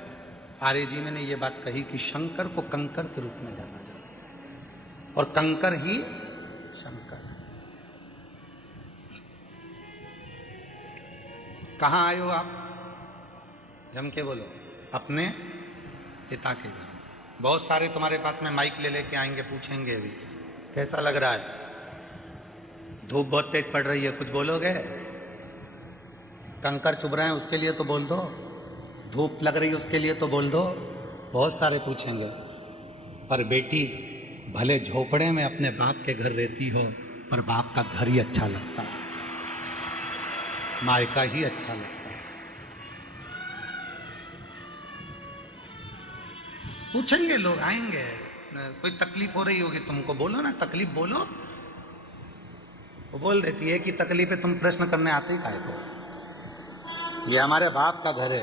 आर्य जी ने ये बात कही कि शंकर को कंकर के रूप में जाना जाता है और कंकर ही शंकर है। कहाँ आए हो आप? जम के बोलो। अपने पिता के घर। बहुत सारे तुम्हारे पास में माइक ले लेके आएंगे, पूछेंगे भी कैसा लग रहा है, धूप बहुत तेज पड़ रही है, कुछ बोलोगे? कंकर चुभ रहे हैं उसके लिए तो बोल दो, धूप लग रही है उसके लिए तो बोल दो। बहुत सारे पूछेंगे। पर बेटी, भले झोपड़े में अपने बाप के घर रहती हो, पर बाप का घर ही अच्छा लगता है, मायका ही अच्छा लगता है। पूछेंगे लोग, आएंगे। कोई तकलीफ हो रही होगी तुमको, बोलो ना, तकलीफ बोलो। वो बोल देती है कि तकलीफें तुम प्रश्न करने आते ही काहे को? ये हमारे बाप का घर है।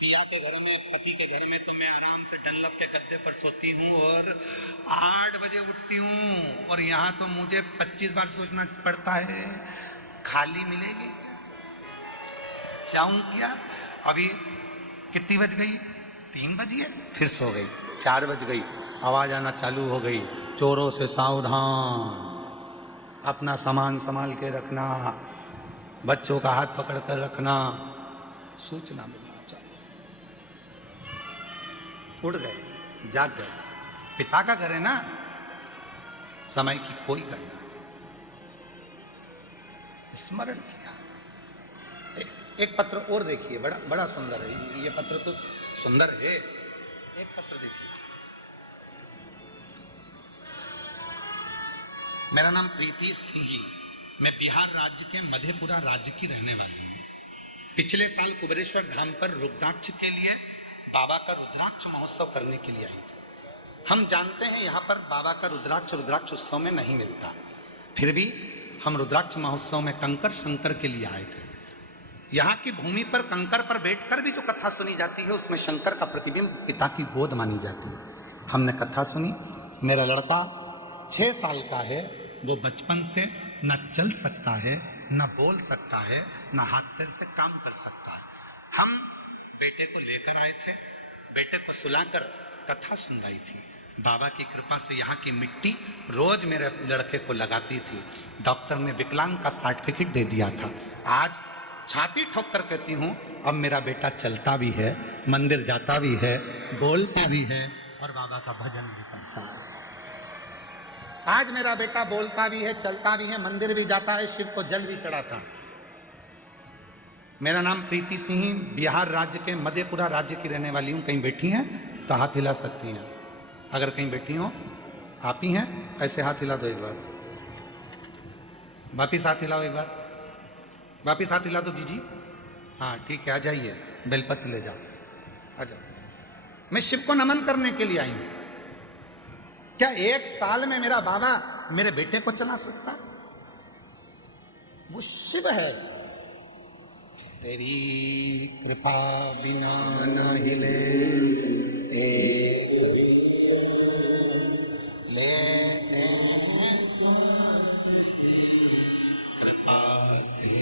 पिया के घर में, पति के घर में तो मैं आराम से डनलप के गद्दे पर सोती हूँ और 8 बजे उठती हूँ, और यहाँ तो मुझे 25 बार सोचना पड़ता है, खाली मिलेगी, जाऊं क्या? अभी कितनी बज गई? 3 बजी है, फिर सो गई। 4 बज गई, आवाज आना चालू हो गई, चोरों से सावधान, अपना सामान संभाल के रखना, बच्चों का हाथ पकड़ कर रखना, सूचना मिलना चाहिए। उड़ गए, जाग गए। पिता का घर है ना, समय की कोई गणना नहीं। स्मरण किया। एक पत्र और देखिए, बड़ा सुंदर है ये पत्र, तो सुंदर है। एक पत्र देखिए। मेरा नाम प्रीति सिंह, मैं बिहार राज्य के मधेपुरा राज्य की रहने वाली हूँ। पिछले साल कुबेरेश्वर धाम पर रुद्राक्ष के लिए बाबा का रुद्राक्ष महोत्सव करने के लिए आई थी। हम जानते हैं यहाँ पर बाबा का रुद्राक्ष उत्सव में नहीं मिलता, फिर भी हम रुद्राक्ष महोत्सव में कंकर शंकर के लिए आए थे। यहाँ की भूमि पर कंकर पर बैठकर भी जो कथा सुनी जाती है, उसमें शंकर का प्रतिबिंब पिता की गोद मानी जाती है। हमने कथा सुनी। मेरा लड़का 6 साल का है, वो बचपन से न चल सकता है, न बोल सकता है, न हाथ पैर से काम कर सकता है। हम बेटे को लेकर आए थे, बेटे को सुलाकर कथा सुनाई थी। बाबा की कृपा से यहाँ की मिट्टी रोज मेरे लड़के को लगाती थी। डॉक्टर ने विकलांग का सर्टिफिकेट दे दिया था। आज छाती ठोक कर कहती हूँ, अब मेरा बेटा चलता भी है, मंदिर जाता भी है, बोलता भी है और बाबा का भजन भी करता है। आज मेरा बेटा बोलता भी है, चलता भी है, मंदिर भी जाता है, शिव को जल भी चढ़ाता है। मेरा नाम प्रीति सिंह, बिहार राज्य के मधेपुरा राज्य की रहने वाली हूँ। कहीं बैठी हैं तो हाथ हिला सकती हैं। अगर कहीं बैठी हो, आप ही हैं, ऐसे हाथ हिला दो एक बार, वापिस हाथ हिलाओ एक बार, वापिस हाथ हिला दो दीजिए। हाँ ठीक है, आ जाइए, बेलपत्र ले जाओ, आ जाओ। मैं शिव को नमन करने के लिए आई हूं। क्या एक साल में मेरा बाबा मेरे बेटे को चला सकता है? वो शिव है। तेरी कृपा बिना न हिले लेके कृपा से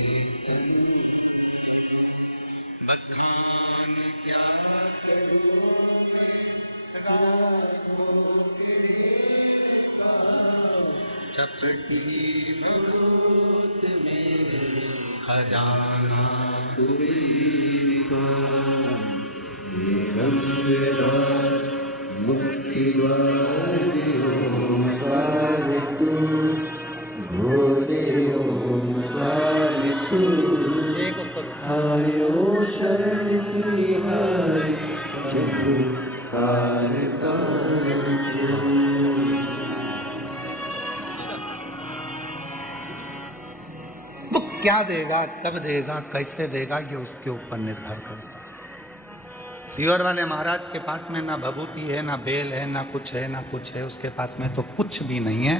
बखान क्या करूं चपटी मरूद में खजाना मुक्ति ओमकार तू भोले ओमकार तू आयो शरण की हाय शत्रु कारता वो क्या देगा, कब देगा, कैसे देगा, ये उसके ऊपर निर्भर करता है। सीवर वाले महाराज के पास में ना भभूति है, ना बेल है, ना कुछ है, ना कुछ है। उसके पास में तो कुछ भी नहीं है।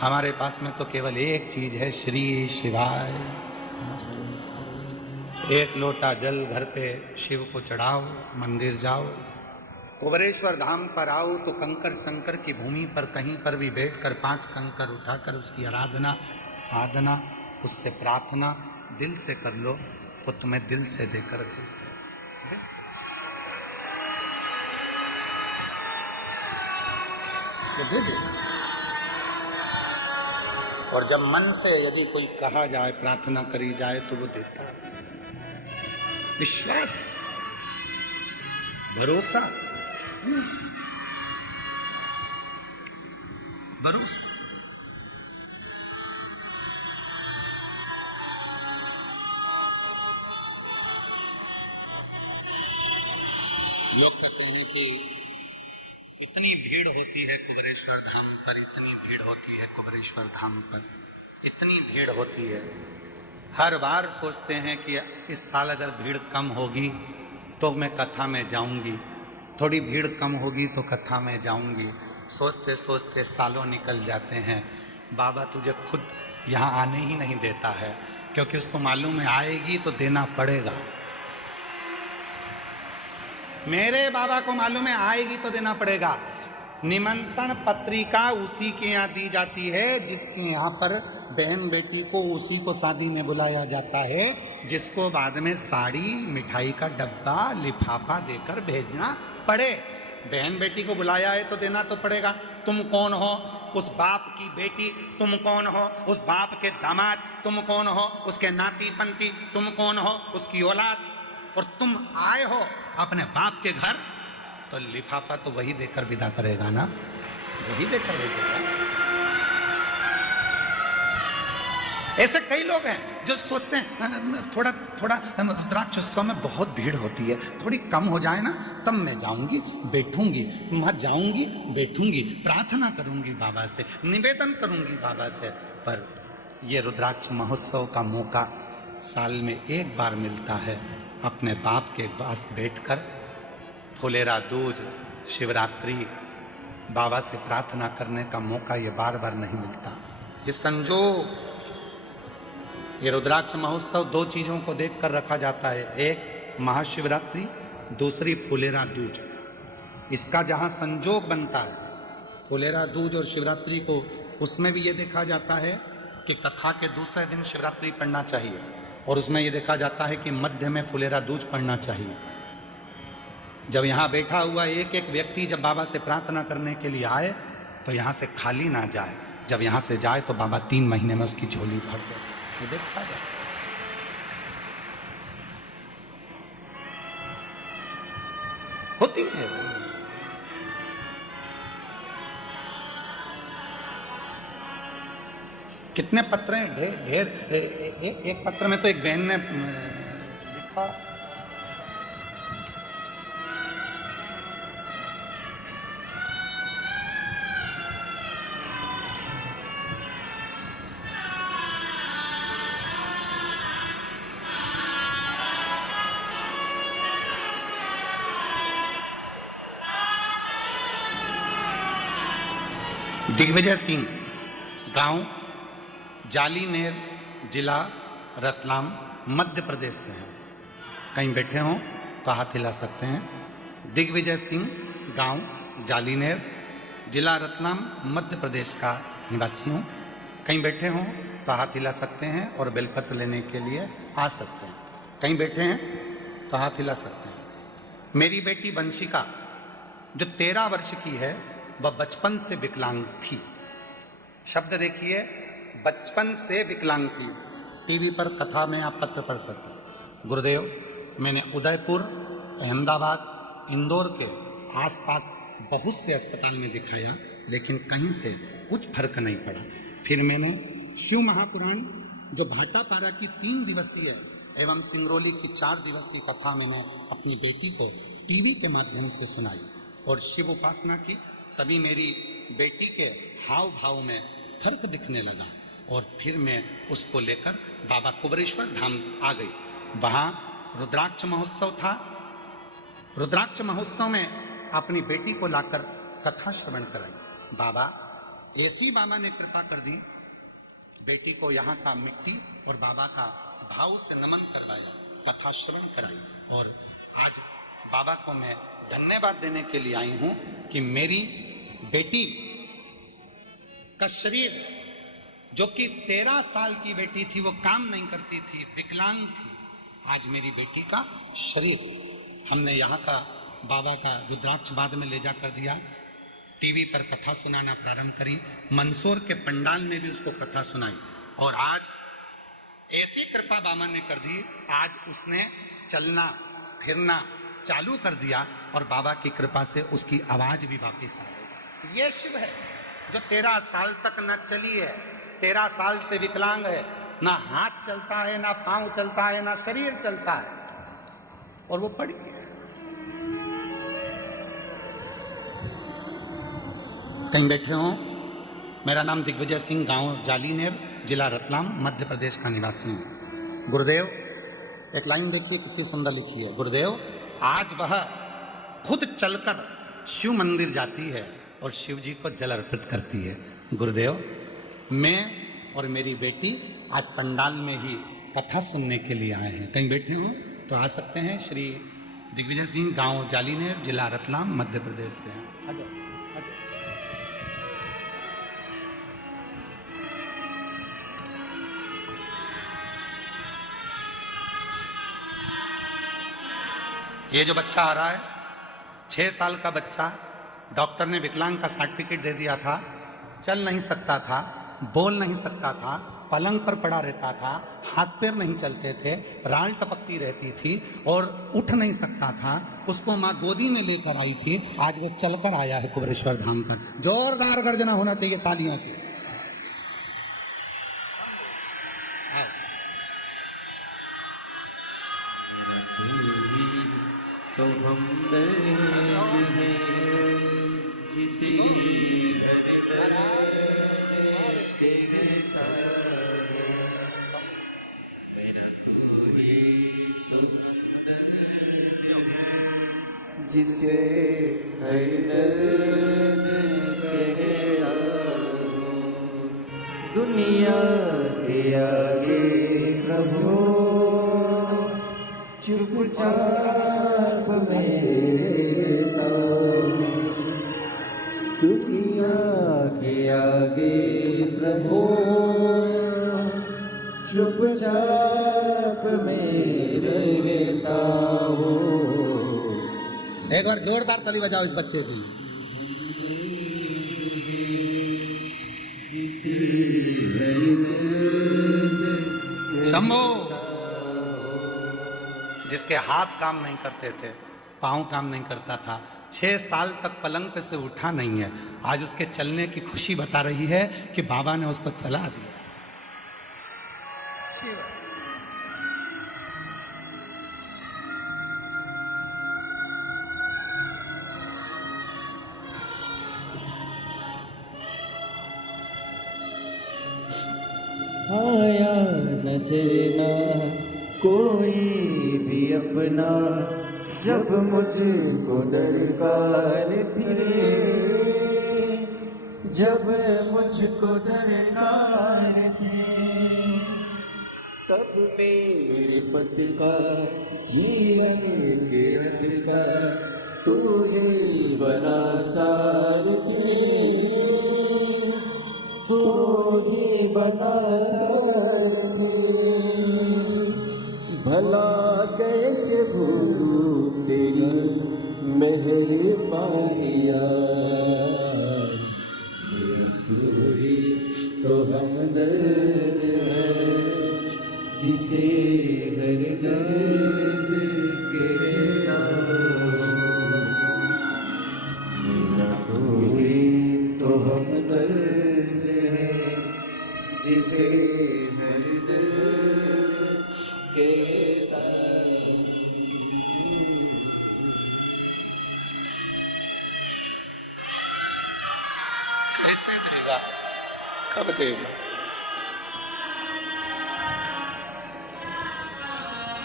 हमारे पास में तो केवल एक चीज है, श्री शिवाय। एक लोटा जल घर पे शिव को चढ़ाओ, मंदिर जाओ, कुबरेश्वर धाम पर आओ तो कंकर शंकर की भूमि पर कहीं पर भी बैठकर 5 कंकर उठाकर उसकी आराधना, साधना, उससे प्रार्थना दिल से कर लो, वो तुम्हें दिल से देकर भेजते हैं। वो दे देगा। और जब मन से यदि कोई कहा जाए, प्रार्थना करी जाए तो वो देता है। विश्वास, भरोसा, भरोसा। लोग कहते हैं कि इतनी भीड़ होती है कुबरेश्वर धाम पर, इतनी भीड़ होती है कुबरेश्वर धाम पर, इतनी भीड़ होती है। हर बार सोचते हैं कि इस साल अगर भीड़ कम होगी तो मैं कथा में जाऊंगी, थोड़ी भीड़ कम होगी तो कथा में जाऊंगी। सोचते सोचते सालों निकल जाते हैं। बाबा तुझे खुद यहाँ आने ही नहीं देता है, क्योंकि उसको मालूम है आएगी तो देना पड़ेगा। मेरे बाबा को मालूम है आएगी तो देना पड़ेगा। निमंत्रण पत्रिका उसी के यहाँ दी जाती है जिसके यहाँ पर बहन बेटी को उसी को शादी में बुलाया जाता है, जिसको बाद में साड़ी, मिठाई का डब्बा, लिफाफा देकर भेजना पड़े। बहन बेटी को बुलाया है तो देना तो पड़ेगा। तुम कौन हो? उस बाप की बेटी। तुम कौन हो? उस बाप के दामाद। तुम कौन हो? उसके नाती पंती। तुम कौन हो? उसकी औलाद। और तुम आए हो अपने बाप के घर, तो लिफाफा तो वही देकर विदा करेगा ना, वही देकर भेजेगा। ऐसे कई लोग हैं जो सोचते हैं थोड़ा थोड़ा रुद्राक्षोत्सव में बहुत भीड़ होती है, थोड़ी कम हो जाए ना तब मैं जाऊंगी, बैठूंगी, वहां जाऊंगी, बैठूंगी, प्रार्थना करूंगी बाबा से, निवेदन करूंगी बाबा से। पर यह रुद्राक्ष महोत्सव का मौका साल में एक बार मिलता है। अपने बाप के पास बैठकर फुलेरा दूज, शिवरात्रि, बाबा से प्रार्थना करने का मौका ये बार बार नहीं मिलता। ये संजोग, ये रुद्राक्ष महोत्सव 2 चीजों को देखकर रखा जाता है। एक महाशिवरात्रि, दूसरी फुलेरा दूज। इसका जहां संजोग बनता है, फुलेरा दूज और शिवरात्रि को, उसमें भी ये देखा जाता है कि कथा के दूसरे दिन शिवरात्रि पढ़ना चाहिए, और उसमें यह देखा जाता है कि मध्य में फुलेरा दूज पढ़ना चाहिए। जब यहाँ बैठा हुआ एक एक व्यक्ति जब बाबा से प्रार्थना करने के लिए आए तो यहाँ से खाली ना जाए। जब यहाँ से जाए तो बाबा 3 महीने में उसकी झोली भर दे। देखा जाए होती है। कितने पत्र हैं, ढेर ढेर। एक पत्र में तो एक बहन ने था। दिग्विजय सिंह, गांव जालीनेर, जिला रतलाम, मध्य प्रदेश से हैं। कहीं बैठे हों तो हाथ हिला सकते हैं। दिग्विजय सिंह, गांव जालीनेर, जिला रतलाम, मध्य प्रदेश का निवासी हूँ। कहीं बैठे हों तो हाथ हिला सकते हैं और बेलपत्र लेने के लिए आ सकते हैं। कहीं बैठे हैं तो हाथ हिला सकते हैं। मेरी बेटी वंशिका जो 13 वर्ष की है, वह बचपन से विकलांग थी। शब्द देखिए, बचपन से विकलांग थी। टीवी पर कथा में आप पत्र पढ़ सकते हैं। गुरुदेव, मैंने उदयपुर, अहमदाबाद, इंदौर के आसपास बहुत से अस्पताल में दिखाया, लेकिन कहीं से कुछ फर्क नहीं पड़ा। फिर मैंने शिव महापुराण जो भाटापारा की 3 दिवसीय एवं सिंगरौली की 4 दिवसीय कथा मैंने अपनी बेटी को टीवी के माध्यम से सुनाई और शिव उपासना की। तभी मेरी बेटी के हाव भाव में फर्क दिखने लगा और फिर मैं उसको लेकर बाबा कुबरेश्वर धाम आ गई। वहाँ रुद्राक्ष महोत्सव था। रुद्राक्ष महोत्सव में अपनी बेटी को लाकर कथा श्रवण कराई। बाबा ऐसी बाबा ने कृपा कर दी, बेटी को यहाँ का मिट्टी और बाबा का भाव से नमन करवाया, कथा श्रवण कराई। और आज बाबा को मैं धन्यवाद देने के लिए आई हूं कि मेरी बेटी का शरीर, जो कि 13 साल की बेटी थी, वो काम नहीं करती थी, विकलांग थी, आज मेरी बेटी का शरीर हमने यहाँ का बाबा का रुद्राक्ष बाद में ले जाकर दिया। टीवी पर कथा सुनाना प्रारंभ करी। मंदसौर के पंडाल में भी उसको कथा सुनाई और आज ऐसी कृपा बाबा ने कर दी, आज उसने चलना फिरना चालू कर दिया और बाबा की कृपा से उसकी आवाज भी वापस आ गई। ये शिव है जो 13 साल तक न चली है, 13 साल से विकलांग है, ना हाथ चलता है, ना पांव चलता है, ना शरीर चलता है, और वो पड़ी है। कहीं बैठे हो। मेरा नाम दिग्विजय सिंह, गांव जालीनेर, जिला रतलाम, मध्य प्रदेश का निवासी हूं। गुरुदेव, एक लाइन देखिए कितनी सुंदर लिखी है। गुरुदेव, आज वह खुद चलकर शिव मंदिर जाती है और शिव जी को जल अर्पित करती है। गुरुदेव, मैं और मेरी बेटी आज पंडाल में ही कथा सुनने के लिए आए हैं। कहीं बैठे हो तो आ सकते हैं। श्री दिग्विजय सिंह, गांव जालीनेर, जिला रतलाम, मध्य प्रदेश से हैं। ये जो बच्चा आ रहा है, 6 साल का बच्चा, डॉक्टर ने विकलांग का सर्टिफिकेट दे दिया था। चल नहीं सकता था, बोल नहीं सकता था, पलंग पर पड़ा रहता था, हाथ पैर नहीं चलते थे, राल टपकती रहती थी और उठ नहीं सकता था। उसको माँ गोदी में लेकर आई थी। आज वो चलकर आया है कुबरेश्वर धाम पर। जोरदार गर्जना होना चाहिए तालियों की। तो हम दर्द हैं जिसी दर्द के कहता मेरा तो ही तो दर्द है जिसे हर दर्द कहता दुनिया के आगे प्रभु चुपचाप मेरे नाम, दुनिया के आगे प्रभु चुपचाप मेरे रहता हो। एक बार जोरदार ताली बजाओ इस बच्चे की। शंभो, जिसके हाथ काम नहीं करते थे, पांव काम नहीं करता था, 6 साल तक पलंग पे से उठा नहीं है, आज उसके चलने की खुशी बता रही है कि बाबा ने उसको चला दिया। आया नजरना कोई भी अपना, जब मुझको दरकार थी, जब मुझको दरकार थी, तब मेरे पति का जीवन के अधिकार तू ही बना सारथी, तू ही बना सारथी। भला कैसे भूलूं तेरी मेहरबानियाँ, तू ही तो हमदर्द है जिसे हर दर्द कहता हूँ, तू ही तो हमदर्द है जिसे हर दर्द कहता हूँ। कैसे देगा, कब देगा?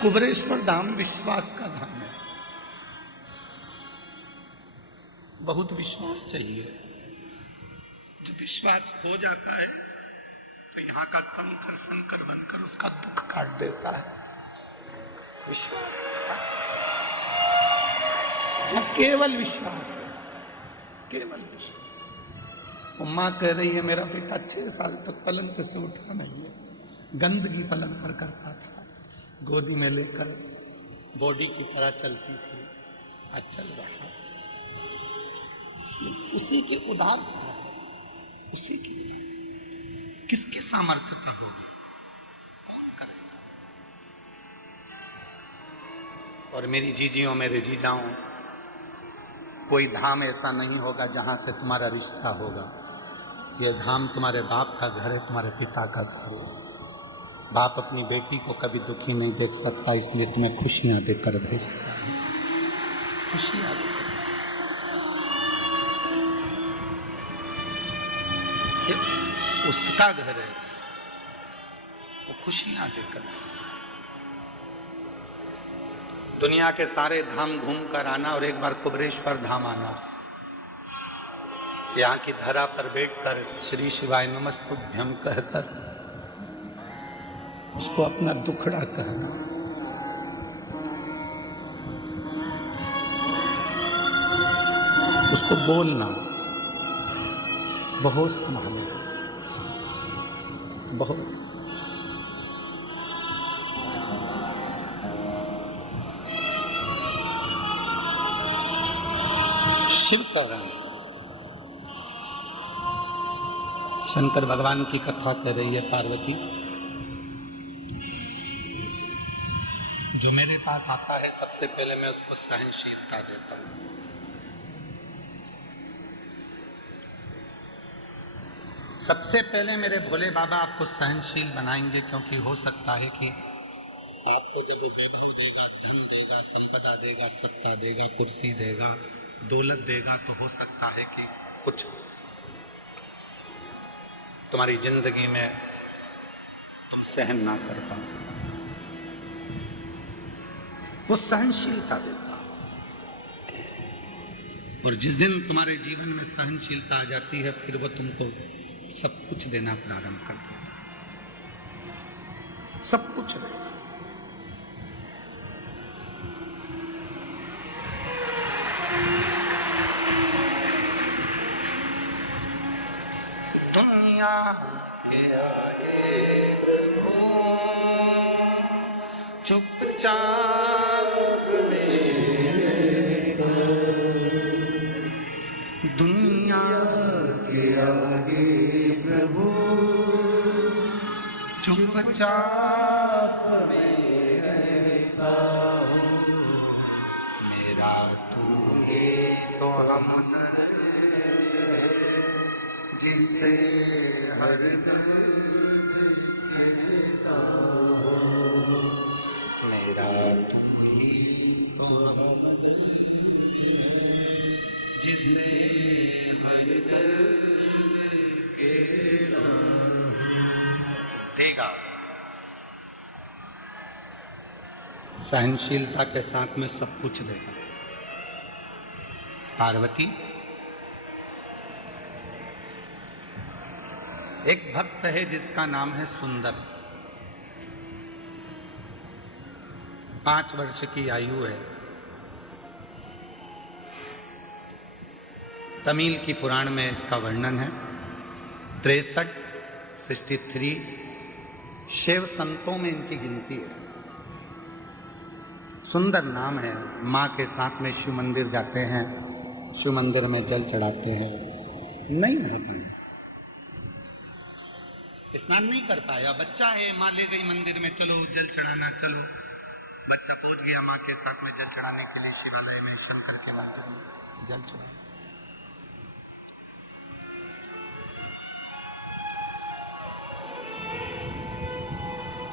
कुबरेश्वर धाम विश्वास का धाम है। बहुत विश्वास चाहिए। जो विश्वास हो जाता है तो यहाँ का कंकर संकर बनकर उसका दुख काट देता है। विश्वास वो केवल विश्वास है, केवल विश्वास। माँ कह रही है मेरा बेटा 6 साल तक पलंग पे से उठा नहीं है, गंदगी पलंग पर करता था, गोदी में लेकर बॉडी की तरह चलती थी, आज चल रहा। उसी के उधार पर है, उसी की। किसके सामर्थ्य का होगी? कौन करेगा? और मेरी जीजियों, मेरे जीजाओं, कोई धाम ऐसा नहीं होगा जहां से तुम्हारा रिश्ता होगा। यह धाम तुम्हारे बाप का घर है, तुम्हारे पिता का घर है। बाप अपनी बेटी को कभी दुखी नहीं देख सकता, इसलिए तुम्हें खुशियां देकर भेजता है, खुशियां देकर। उसका घर है, वो खुशियां देकर भेजता है। दुनिया के सारे धाम घूम कर आना और एक बार कुबरेश्वर धाम आना, यहाँ की धरा पर बैठकर श्री शिवाय नमस्तुभ्यम कहकर उसको अपना दुखड़ा कहना, उसको बोलना, बहुत संभाले, बहुत। शिव का रंग। शंकर भगवान की कथा कह रही है पार्वती, जो मेरे पास आता है सबसे पहले मैं उसको सहनशीलता देता हूं। सबसे पहले मेरे भोले बाबा आपको सहनशील बनाएंगे, क्योंकि हो सकता है कि आपको जब वो वैभव देगा, धन देगा, संपदा देगा, सत्ता देगा, कुर्सी देगा, दौलत देगा, तो हो सकता है कि कुछ तुम्हारी जिंदगी में तुम सहन ना कर पाओ। वो सहनशीलता देता, और जिस दिन तुम्हारे जीवन में सहनशीलता आ जाती है, फिर वो तुमको सब कुछ देना प्रारंभ कर देता, सब कुछ देना। दुनिया के आगे प्रभु चुपचाप रहता, दुनिया के आगे प्रभु चुपचाप रहता हूँ, मेरा तू है तो हमदर्द जिससे हर दर्द कहता हूँ, मेरा तू ही तो हमदर्द जिससे हर दर्द कहता हूँ। देगा। सहनशीलता के साथ में सब कुछ देगा। पार्वती, एक भक्त है जिसका नाम है सुंदर। 5 वर्ष की आयु है। तमिल की पुराण में इसका वर्णन है। 63 शिव संतों में इनकी गिनती है। सुंदर नाम है। माँ के साथ में शिव मंदिर जाते हैं, शिव मंदिर में जल चढ़ाते हैं, नहीं होता है, स्नान नहीं कर पाया। बच्चा है, माँ ले गई मंदिर में, चलो जल चढ़ाना, चलो। बच्चा पहुंच गया माँ के साथ में जल चढ़ाने के लिए शिवालय में, शंकर के मंदिर में जल चढ़ा।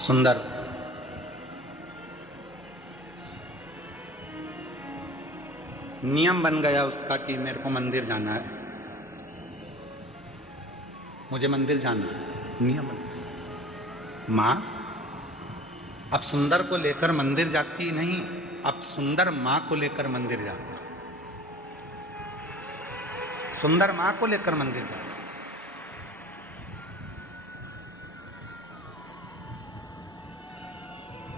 सुंदर नियम बन गया उसका कि मेरे को मंदिर जाना है, मुझे मंदिर जाना है, नियम बन गया। माँ अब सुंदर को लेकर मंदिर जाती नहीं, अब सुंदर माँ को लेकर मंदिर जाता। सुंदर माँ को लेकर मंदिर जाता।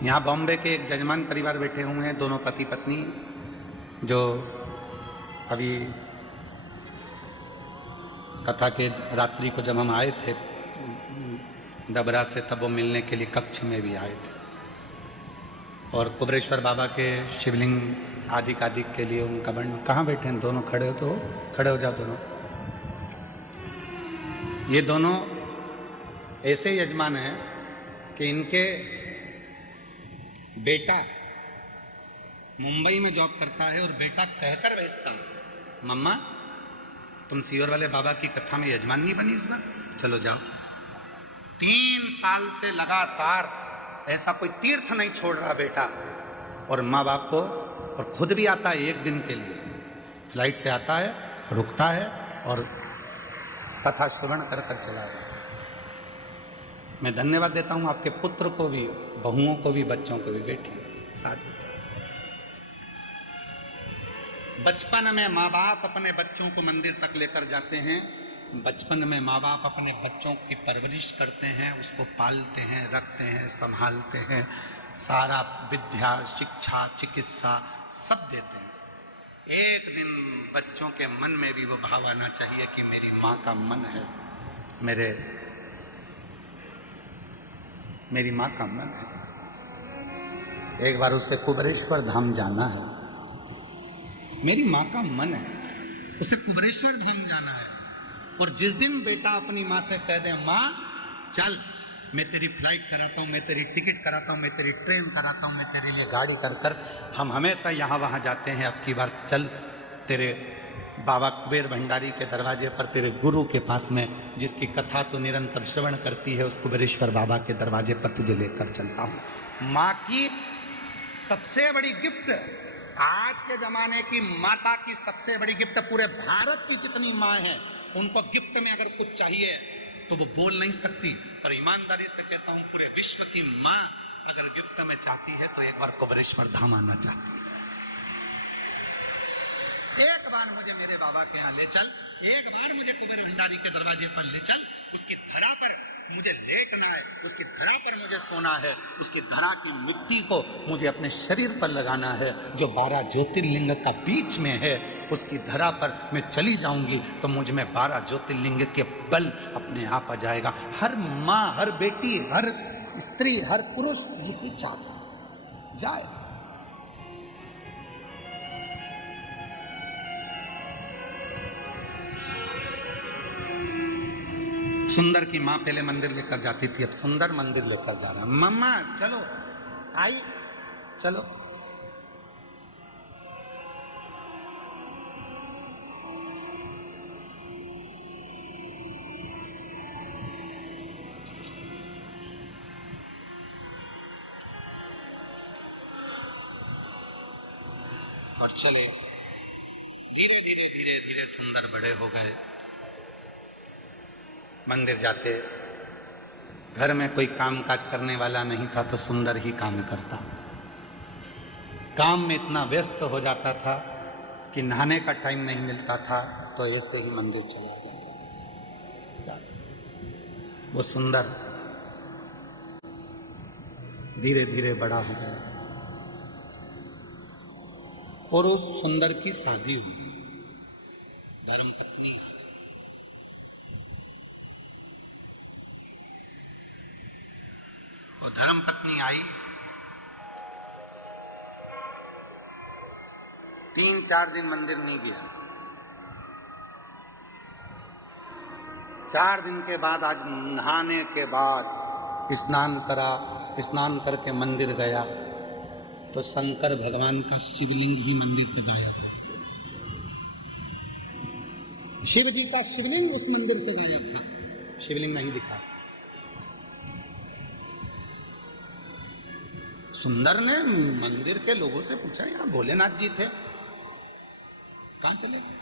यहां बॉम्बे के एक जजमान परिवार बैठे हुए हैं, दोनों पति पत्नी, जो अभी कथा के रात्रि को जब हम आए थे डबरा से, तब वो मिलने के लिए कक्ष में भी आए थे। और कुबरेश्वर बाबा के शिवलिंग आदिक आदिक के लिए उनका वर्णन। कहाँ बैठे हैं दोनों? खड़े हो तो खड़े हो जाओ दोनों। ये दोनों ऐसे यजमान हैं कि इनके बेटा मुंबई में जॉब करता है और बेटा कहकर भेजता है, मम्मा तुम सीवर वाले बाबा की कथा में यजमान नहीं बनी इस बार, चलो जाओ। 3 साल से लगातार ऐसा कोई तीर्थ नहीं छोड़ रहा बेटा और माँ बाप को, और खुद भी आता है 1 दिन के लिए, फ्लाइट से आता है, रुकता है और कथा श्रवण कर कर चला जाता है। मैं धन्यवाद देता हूं आपके पुत्र को भी, बहुओं को भी, बच्चों को भी। बेटी साथ बचपन में माँ बाप अपने बच्चों को मंदिर तक लेकर जाते हैं। बचपन में माँ बाप अपने बच्चों की परवरिश करते हैं, उसको पालते हैं, रखते हैं, संभालते हैं, सारा विद्या, शिक्षा, चिकित्सा सब देते हैं। एक दिन बच्चों के मन में भी वो भाव आना चाहिए कि मेरी माँ का मन है, मेरी माँ का मन है। एक बार उसे कुबरेश्वर धाम जाना है, मेरी माँ का मन है, उसे कुबरेश्वर धाम जाना है। और जिस दिन बेटा अपनी माँ से कह दे, माँ चल मैं तेरी फ्लाइट कराता हूँ, मैं तेरी टिकट कराता हूँ, मैं तेरी ट्रेन कराता हूँ, मैं तेरे लिए गाड़ी कर कर हम हमेशा यहाँ वहाँ जाते हैं, अब की बार चल तेरे बाबा कुबेर भंडारी के दरवाजे पर, तेरे गुरु के पास में, जिसकी कथा तो निरंतर श्रवण करती है, उस कुबेरेश्वर बाबा के दरवाजे पर तुझे लेकर चलता हूँ। माँ की सबसे बड़ी गिफ्ट, आज के जमाने की माता की सबसे बड़ी गिफ्ट, पूरे भारत की जितनी माँ है उनको गिफ्ट में अगर कुछ चाहिए तो वो बोल नहीं सकती, पर ईमानदारी से कहता हूँ पूरे विश्व की माँ अगर गिफ्ट में चाहती है तो एक बार कुबेरेश्वर धाम आना चाहती है। एक बार मुझे मेरे बाबा के यहाँ ले चल, एक बार मुझे कुबेर भंडारी के दरवाजे पर ले चल, उसकी धरा पर मुझे लेटना है, उसकी धरा पर मुझे सोना है, उसकी धरा की मिट्टी को मुझे अपने शरीर पर लगाना है, जो 12 ज्योतिर्लिंग का बीच में है, उसकी धरा पर मैं चली जाऊंगी तो मुझ में 12 ज्योतिर्लिंग के बल अपने आप आ जाएगा। हर माँ, हर बेटी, हर स्त्री, हर पुरुष यही चाहता जाए। सुंदर की माँ पहले मंदिर लेकर जाती थी, अब सुंदर मंदिर लेकर जा रहा। मम्मा चलो, आई चलो। और चले, धीरे धीरे धीरे धीरे सुंदर बड़े हो गए। मंदिर जाते, घर में कोई काम काज करने वाला नहीं था तो सुंदर ही काम करता। काम में इतना व्यस्त हो जाता था कि नहाने का टाइम नहीं मिलता था, तो ऐसे ही मंदिर चला जाता था। वो सुंदर धीरे धीरे बड़ा हो गया और उस सुंदर की शादी हो गई। धर्मपत्नी वो धर्मपत्नी आई, 3-4 दिन मंदिर नहीं गया। 4 दिन के बाद आज नहाने के बाद स्नान करा, स्नान करके मंदिर गया तो शंकर भगवान का शिवलिंग ही मंदिर से गायब हो गया। शिव जी का शिवलिंग उस मंदिर से गायब था, शिवलिंग नहीं दिखा। सुंदर ने मंदिर के लोगों से पूछा, यहाँ भोलेनाथ जी थे, कहां चले गए?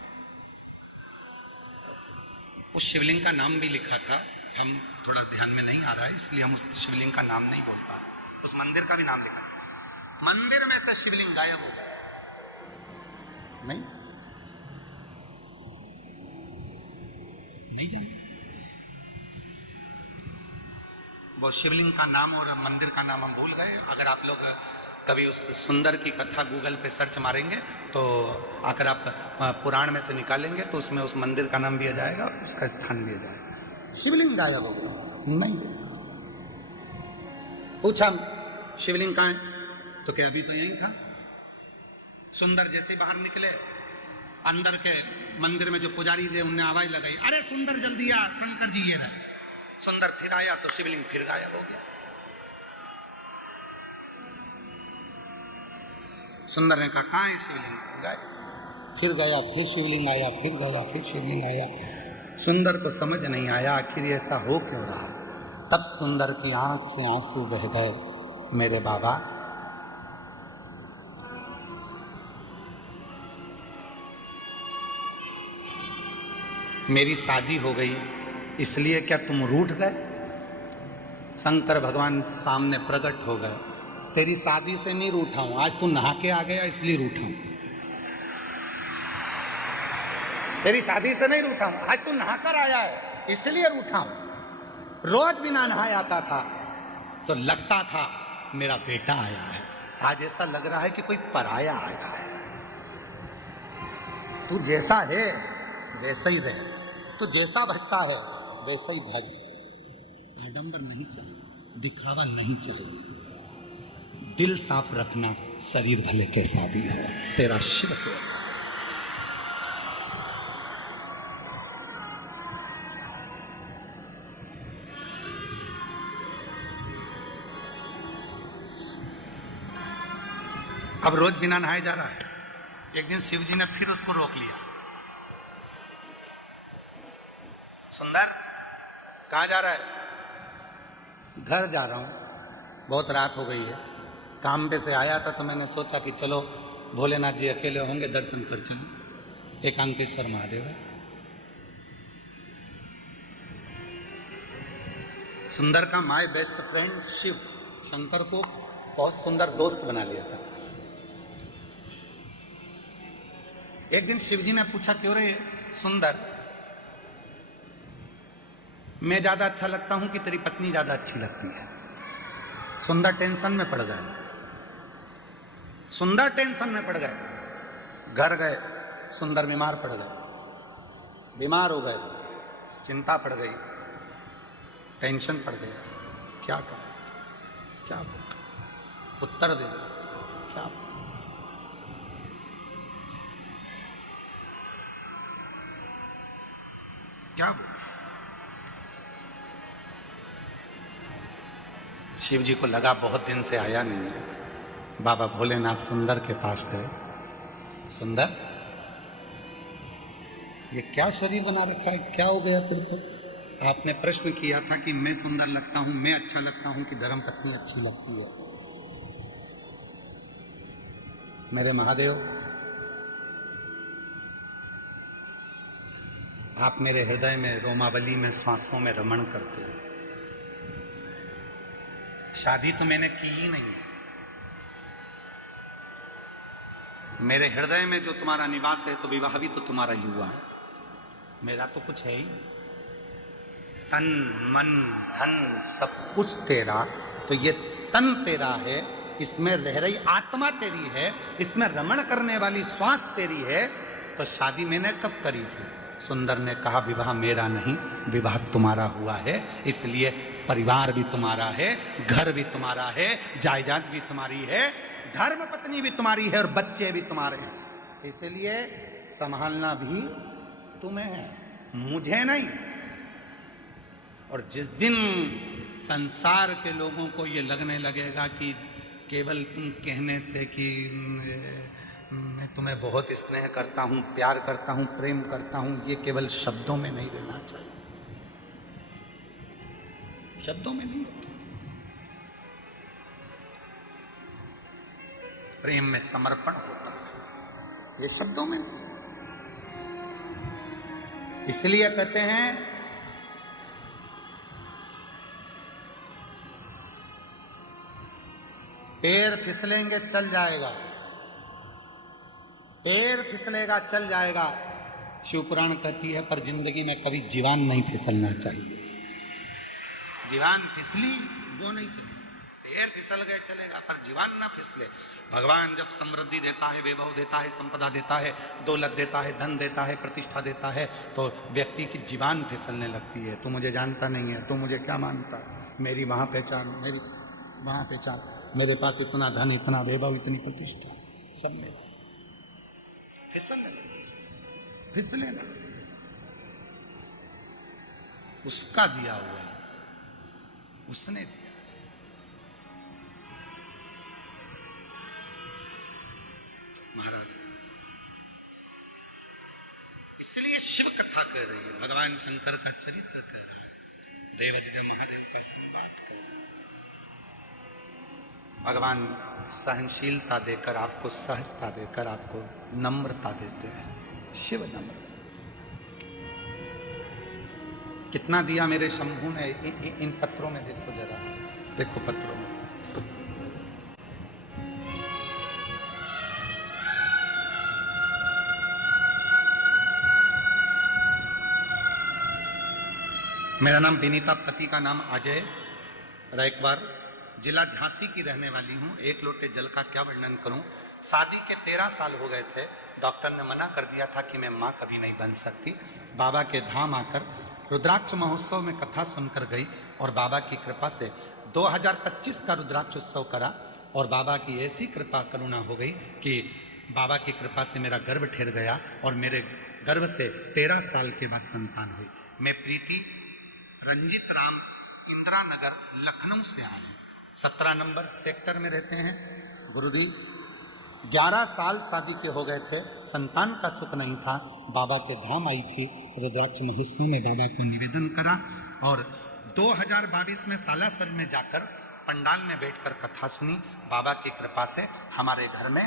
उस शिवलिंग का नाम भी लिखा था, हम थोड़ा ध्यान में नहीं आ रहा है इसलिए हम उस शिवलिंग का नाम नहीं बोल पा रहे। उस मंदिर का भी नाम लिखा, मंदिर में से शिवलिंग गायब हो गया। नहीं जानते वो शिवलिंग का नाम और मंदिर का नाम हम भूल गए। अगर आप लोग कभी उस सुंदर की कथा गूगल पे सर्च मारेंगे तो अगर आप पुराण में से निकालेंगे तो उसमें उस मंदिर का नाम भी आ जाएगा और उसका स्थान भी आ जाएगा। शिवलिंग गायब हो गया, नहीं पूछा शिवलिंग कहाँ है तो क्या अभी तो यही था। सुंदर जैसे बाहर निकले, अंदर के मंदिर में जो पुजारी थे उनने आवाज लगाई, अरे सुंदर जल्दी आ, शंकर जी ये रहे। सुंदर फिर आया तो शिवलिंग फिर गायब हो गया। सुंदर ने कहा कहाँ है शिवलिंग? गायब। फिर गया, फिर शिवलिंग आया, फिर गया, फिर शिवलिंग आया। सुंदर को समझ नहीं आया आखिर ऐसा हो क्यों रहा। तब सुंदर की आंख से आंसू बह गए, मेरे बाबा मेरी शादी हो गई इसलिए क्या तुम रूठ गए? शंकर भगवान सामने प्रकट हो गए, तेरी शादी से नहीं रूठा हूं, आज तू नहा के आ गया इसलिए रूठा हूं। तेरी शादी से नहीं रूठा हूं, आज तू नहाकर आया है इसलिए रूठा हूं। रोज बिना नहाए आता था तो लगता था मेरा बेटा आया है, आज ऐसा लग रहा है कि कोई पराया आया है। तू जैसा है वैसा ही रहे, तू जैसा भजता है वैसा ही भज। आडंबर नहीं चाहिए, दिखावा नहीं चाहिए, दिल साफ रखना, शरीर भले कैसा भी हो, तेरा शिव तेरा। अब रोज बिना नहाए जा रहा है। एक दिन शिव जी ने फिर उसको रोक लिया, सुंदर कहाँ जा रहा है? घर जा रहा हूं, बहुत रात हो गई है, काम पे से आया था तो मैंने सोचा कि चलो भोलेनाथ जी अकेले होंगे दर्शन कर चलें, एकांतेश्वर महादेव। सुंदर का my best friend Shiv Shankar को बहुत सुंदर दोस्त बना लिया था। एक दिन शिव जी ने पूछा, क्यों रे सुंदर, मैं ज्यादा अच्छा लगता हूं कि तेरी पत्नी ज्यादा अच्छी लगती है? सुंदर टेंशन में पड़ गए, सुंदर टेंशन में पड़ गए। घर गए, सुंदर बीमार पड़ गए, बीमार हो गए, चिंता पड़ गई, टेंशन पड़ गया, क्या करें, क्या उत्तर दे, क्या क्या शिव जी को लगा बहुत दिन से आया नहीं है। बाबा भोलेनाथ सुंदर के पास गए, सुंदर ये क्या शरीर बना रखा है, क्या हो गया तेरे को? आपने प्रश्न किया था कि मैं सुंदर लगता हूं, मैं अच्छा लगता हूं कि धर्मपत्नी अच्छी लगती है? मेरे महादेव, आप मेरे हृदय में, रोमावली में, सांसों में रमण करते हो। शादी तो मैंने की ही नहीं है। मेरे हृदय में जो तुम्हारा निवास है तो विवाह भी तो तुम्हारा ही हुआ है, मेरा तो कुछ है ही। तन मन धन सब कुछ तेरा, तो ये तन तेरा है, इसमें रह रही आत्मा तेरी है, इसमें रमण करने वाली श्वास तेरी है, तो शादी मैंने कब करी थी? सुंदर ने कहा विवाह मेरा नहीं, विवाह तुम्हारा हुआ है, इसलिए परिवार भी तुम्हारा है, घर भी तुम्हारा है, जायदाद भी तुम्हारी है, धर्म पत्नी भी तुम्हारी है और बच्चे भी तुम्हारे हैं, इसलिए संभालना भी तुम्हें है, मुझे नहीं। और जिस दिन संसार के लोगों को ये लगने लगेगा कि केवल तुम कहने से कि मैं तुम्हें बहुत स्नेह करता हूं, प्यार करता हूं, प्रेम करता हूं, ये केवल शब्दों में नहीं रहना चाहिए, शब्दों में नहीं होता। प्रेम में समर्पण होता है, ये शब्दों में नहीं। इसलिए कहते हैं पैर फिसलेंगे चल जाएगा, पैर फिसलेगा चल जाएगा, शिवपुराण कहती है, पर जिंदगी में कभी जीवान नहीं फिसलना चाहिए। जीवान फिसली वो नहीं चाहिए, पैर फिसल गए चलेगा पर जीवान ना फिसले। भगवान जब समृद्धि देता है, वैभव देता है, संपदा देता है, दौलत देता है, धन देता है, प्रतिष्ठा देता है, तो व्यक्ति की जीवान फिसलने लगती है। तू मुझे जानता नहीं है, तू मुझे क्या मानता, मेरी वहां पहचान, मेरी वहां पहचान, मेरे पास इतना धन, इतना वैभव, इतनी प्रतिष्ठा, सब मेरा, फिसलने लगे, फिसलने लगे। उसका दिया हुआ है, उसने दिया। महाराज इसलिए शिव कथा कह रही है, भगवान शंकर का चरित्र कह रहा है, देवादिदेव महादेव का संवाद कह रहा है। भगवान सहनशीलता देकर आपको, सहजता देकर आपको नम्रता देते हैं। शिव नम्र कितना दिया मेरे शंभू ने। इन पत्रों में देखो जरा, देखो पत्रों में, मेरा नाम विनीता, पति का नाम अजय रैकवार, जिला झांसी की रहने वाली हूँ। एक लोटे जल का क्या वर्णन करूं। शादी के 13 साल हो गए थे, डॉक्टर ने मना कर दिया था कि मैं माँ कभी नहीं बन सकती। बाबा के धाम आकर रुद्राक्ष महोत्सव में कथा सुनकर गई और बाबा की कृपा से 2025 का रुद्राक्ष उत्सव करा और बाबा की ऐसी कृपा करुणा हो गई कि बाबा की कृपा से मेरा गर्भ ठहर गया और मेरे गर्भ से 13 साल के बाद संतान हुई। मैं प्रीति रंजीत राम इंदिरा नगर लखनऊ से आए हैं, 17 नंबर सेक्टर में रहते हैं। गुरुजी 11 साल शादी के हो गए थे, संतान का सुख नहीं था, बाबा के धाम आई थी, रुद्राक्ष महोत्सव में बाबा को निवेदन करा और 2022 में सालासर में जाकर पंडाल में बैठकर कथा सुनी। बाबा की कृपा से हमारे घर में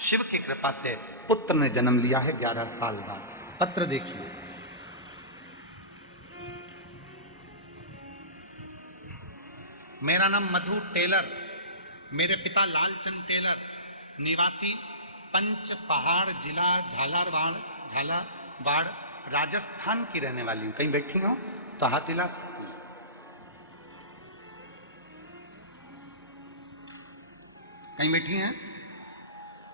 शिव की कृपा से पुत्र ने जन्म लिया है 11 साल बाद। पत्र देखिए, मेरा नाम मधु टेलर, मेरे पिता लालचंद टेलर, निवासी पंच पहाड़, जिला झालावाड़ राजस्थान की रहने वाली हूं। कहीं बैठी हो तो हाथ हिला सकती हैं। कहीं बैठी हैं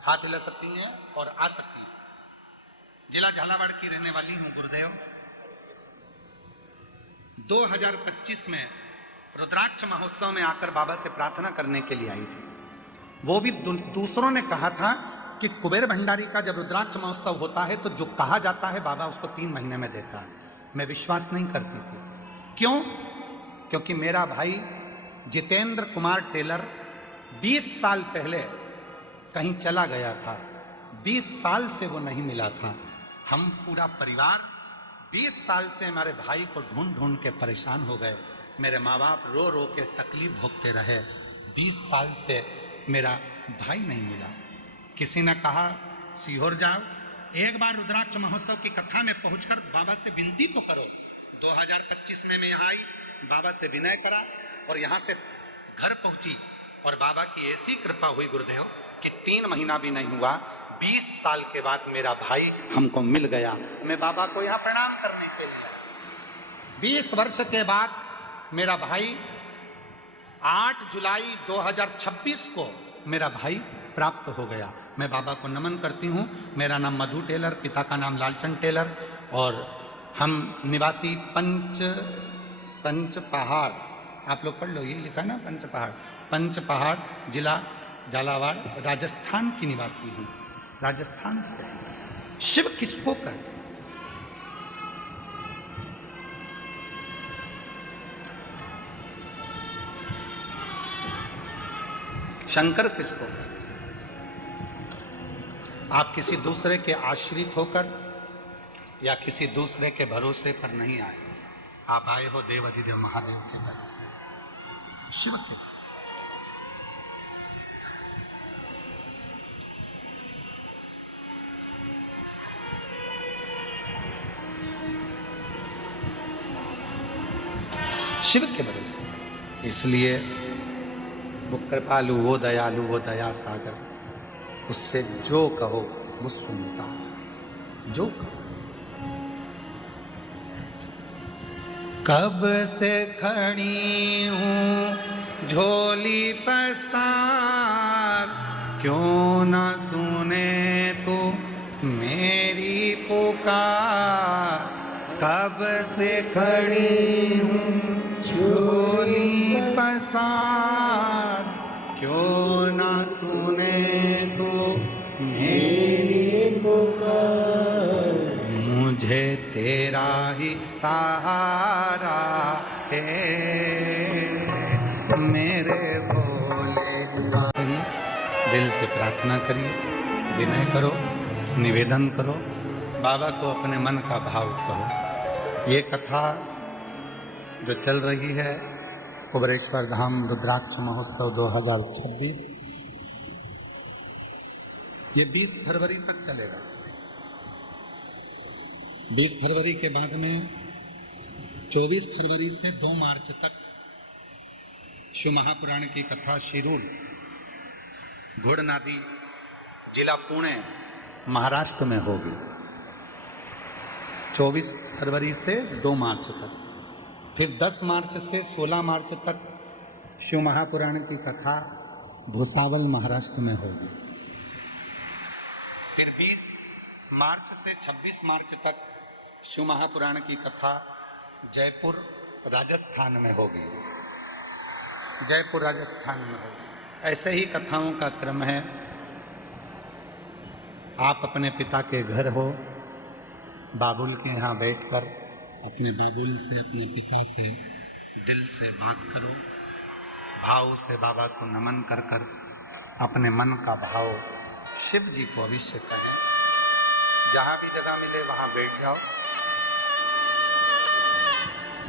हाथ हिला सकती हैं और आ सकती हैं। जिला झालावाड़ की रहने वाली हूं गुरुदेव। 2025 में रुद्राक्ष महोत्सव में आकर बाबा से प्रार्थना करने के लिए आई थी। वो भी दूसरों ने कहा था कि कुबेर भंडारी का जब रुद्राक्ष महोत्सव होता है तो जो कहा जाता है बाबा उसको 3 महीने में देता है। मैं विश्वास नहीं करती थी। क्यों? क्योंकि मेरा भाई जितेंद्र कुमार टेलर 20 साल पहले कहीं चला गया था, 20 साल से वो नहीं मिला था। हम पूरा परिवार 20 साल से हमारे भाई को ढूंढ ढूंढ के परेशान हो गए। मेरे माँ बाप रो रो के तकलीफ भोगते रहे। 20 साल से मेरा भाई नहीं मिला। किसी ने कहा सीहोर जाओ, एक बार रुद्राक्ष महोत्सव की कथा में पहुंचकर बाबा से विनती तो करो। 2025 में मैं यहाँ आई, बाबा से विनय करा और यहाँ से घर पहुंची और बाबा की ऐसी कृपा हुई गुरुदेव कि 3 महीना भी नहीं हुआ, 20 साल के बाद मेरा भाई हमको मिल गया। मैं बाबा को यहाँ प्रणाम करने के लिए 20 वर्ष के बाद मेरा भाई 8 जुलाई 2026 को मेरा भाई प्राप्त हो गया। मैं बाबा को नमन करती हूँ। मेरा नाम मधु टेलर, पिता का नाम लालचंद टेलर, और हम निवासी पंच पहाड़, आप लोग पढ़ लो, ये लिखा ना पंच पहाड़ जिला झालावाड़ राजस्थान की निवासी हूँ। राजस्थान से शिव किसको कहते हैं? शंकर किसको कहते हैं? आप किसी दूसरे के आश्रित होकर या किसी दूसरे के भरोसे पर नहीं आए, आप आए हो देव अधिदेव महादेव के तरफ से, शिव के तरफ से। शिव के भरोसे। इसलिए वो कृपालु, वो दयालु, वो दया सागर, उससे जो कहो वो सुनता है, जो कहो। कब से खड़ी हूँ झोली पसार, क्यों ना सुने तो मेरी पुकार। कब से खड़ी हूँ झोली पसार, क्यों ना सुने तो मेरी पुकार। मुझे तेरा ही सहारा है, मेरे भोले भाई। दिल से प्रार्थना करिए, विनय करो, निवेदन करो, बाबा को अपने मन का भाव कहो। ये कथा जो चल रही है कुबेरेश्वर धाम रुद्राक्ष महोत्सव 2026, ये 20 फरवरी तक चलेगा। 20 फरवरी के बाद में 24 फरवरी से 2 मार्च तक शिव महापुराण की कथा शिरूर घोड़नादी जिला पुणे महाराष्ट्र में होगी। 24 फरवरी से 2 मार्च तक। फिर 10 मार्च से 16 मार्च तक शिव महापुराण की कथा भुसावल महाराष्ट्र में होगी। फिर 20 मार्च से 26 मार्च तक शिव महापुराण की कथा जयपुर राजस्थान में होगी। जयपुर राजस्थान में होगी। ऐसे ही कथाओं का क्रम है। आप अपने पिता के घर हो, बाबुल के यहाँ बैठकर अपने बाबुल से, अपने पिता से दिल से बात करो, भाव से बाबा को नमन कर कर अपने मन का भाव शिव जी को अवश्य कहें। जहाँ भी जगह मिले वहाँ बैठ जाओ,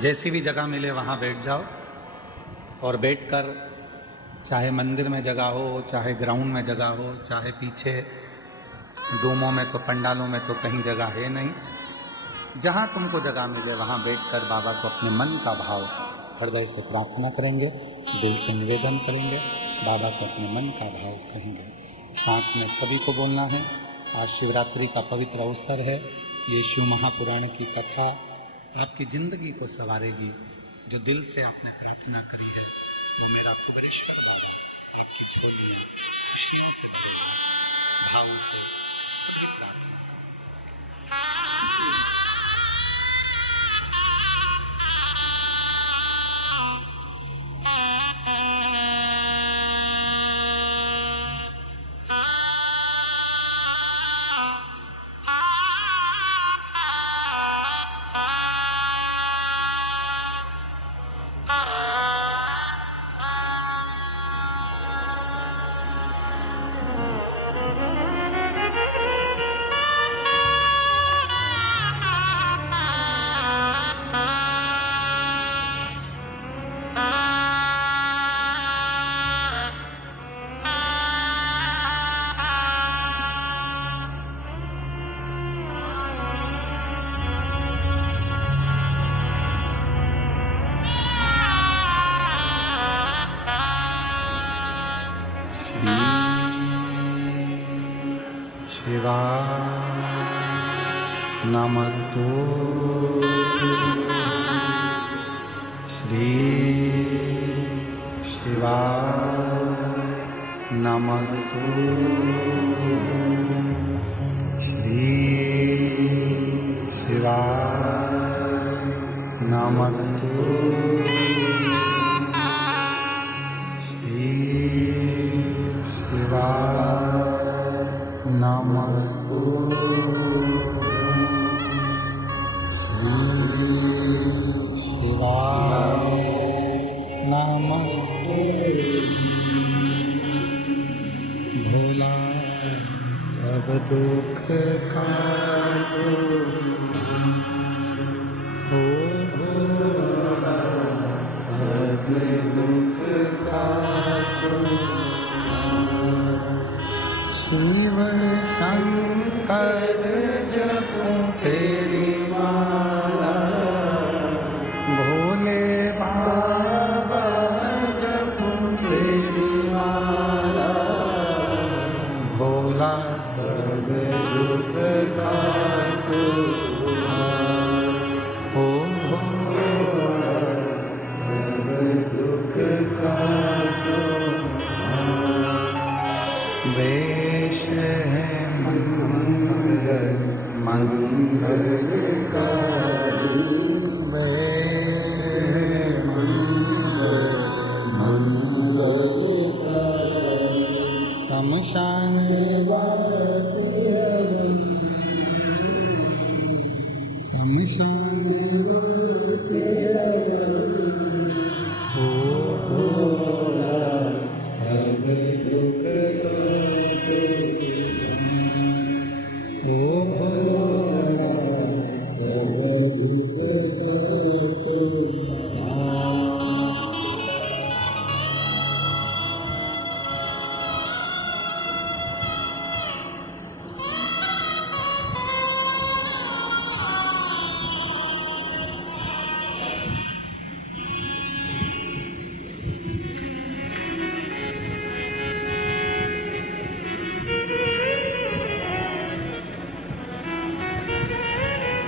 जैसी भी जगह मिले वहाँ बैठ जाओ, और बैठकर चाहे मंदिर में जगह हो, चाहे ग्राउंड में जगह हो, चाहे पीछे डोमों में तो पंडालों में तो कहीं जगह है नहीं, जहाँ तुमको जगह मिले वहाँ बैठकर बाबा को अपने मन का भाव हृदय से प्रार्थना करेंगे, दिल से निवेदन करेंगे, बाबा को अपने मन का भाव कहेंगे। साथ में सभी को बोलना है। आज शिवरात्रि का पवित्र अवसर है। ये शिव महापुराण की कथा आपकी जिंदगी को संवारेगी। जो दिल से आपने प्रार्थना करी है वो मेरा कुबेरेश्वर बाबा आपकी झोली खुशियों से भरेगा। भावों से सभी प्रार्थना। नमस्तु श्री शिवाय नमस्तु श्री शिवाय नमस्तु श्री शिवाय नमस्तु नमस्ते भोला सब दुख काटो ओ भोला सब दुख काटो शिव शंकर जपो तेरी माला भोले बाबा जपो तेरी माला भोला सब दुख काटो ओ भोला सब दुख काटो वेश है मंगल मंगलकारी शमशान वासी शमशान वासी ओ भोला सब दुख ओ भोला सब दुख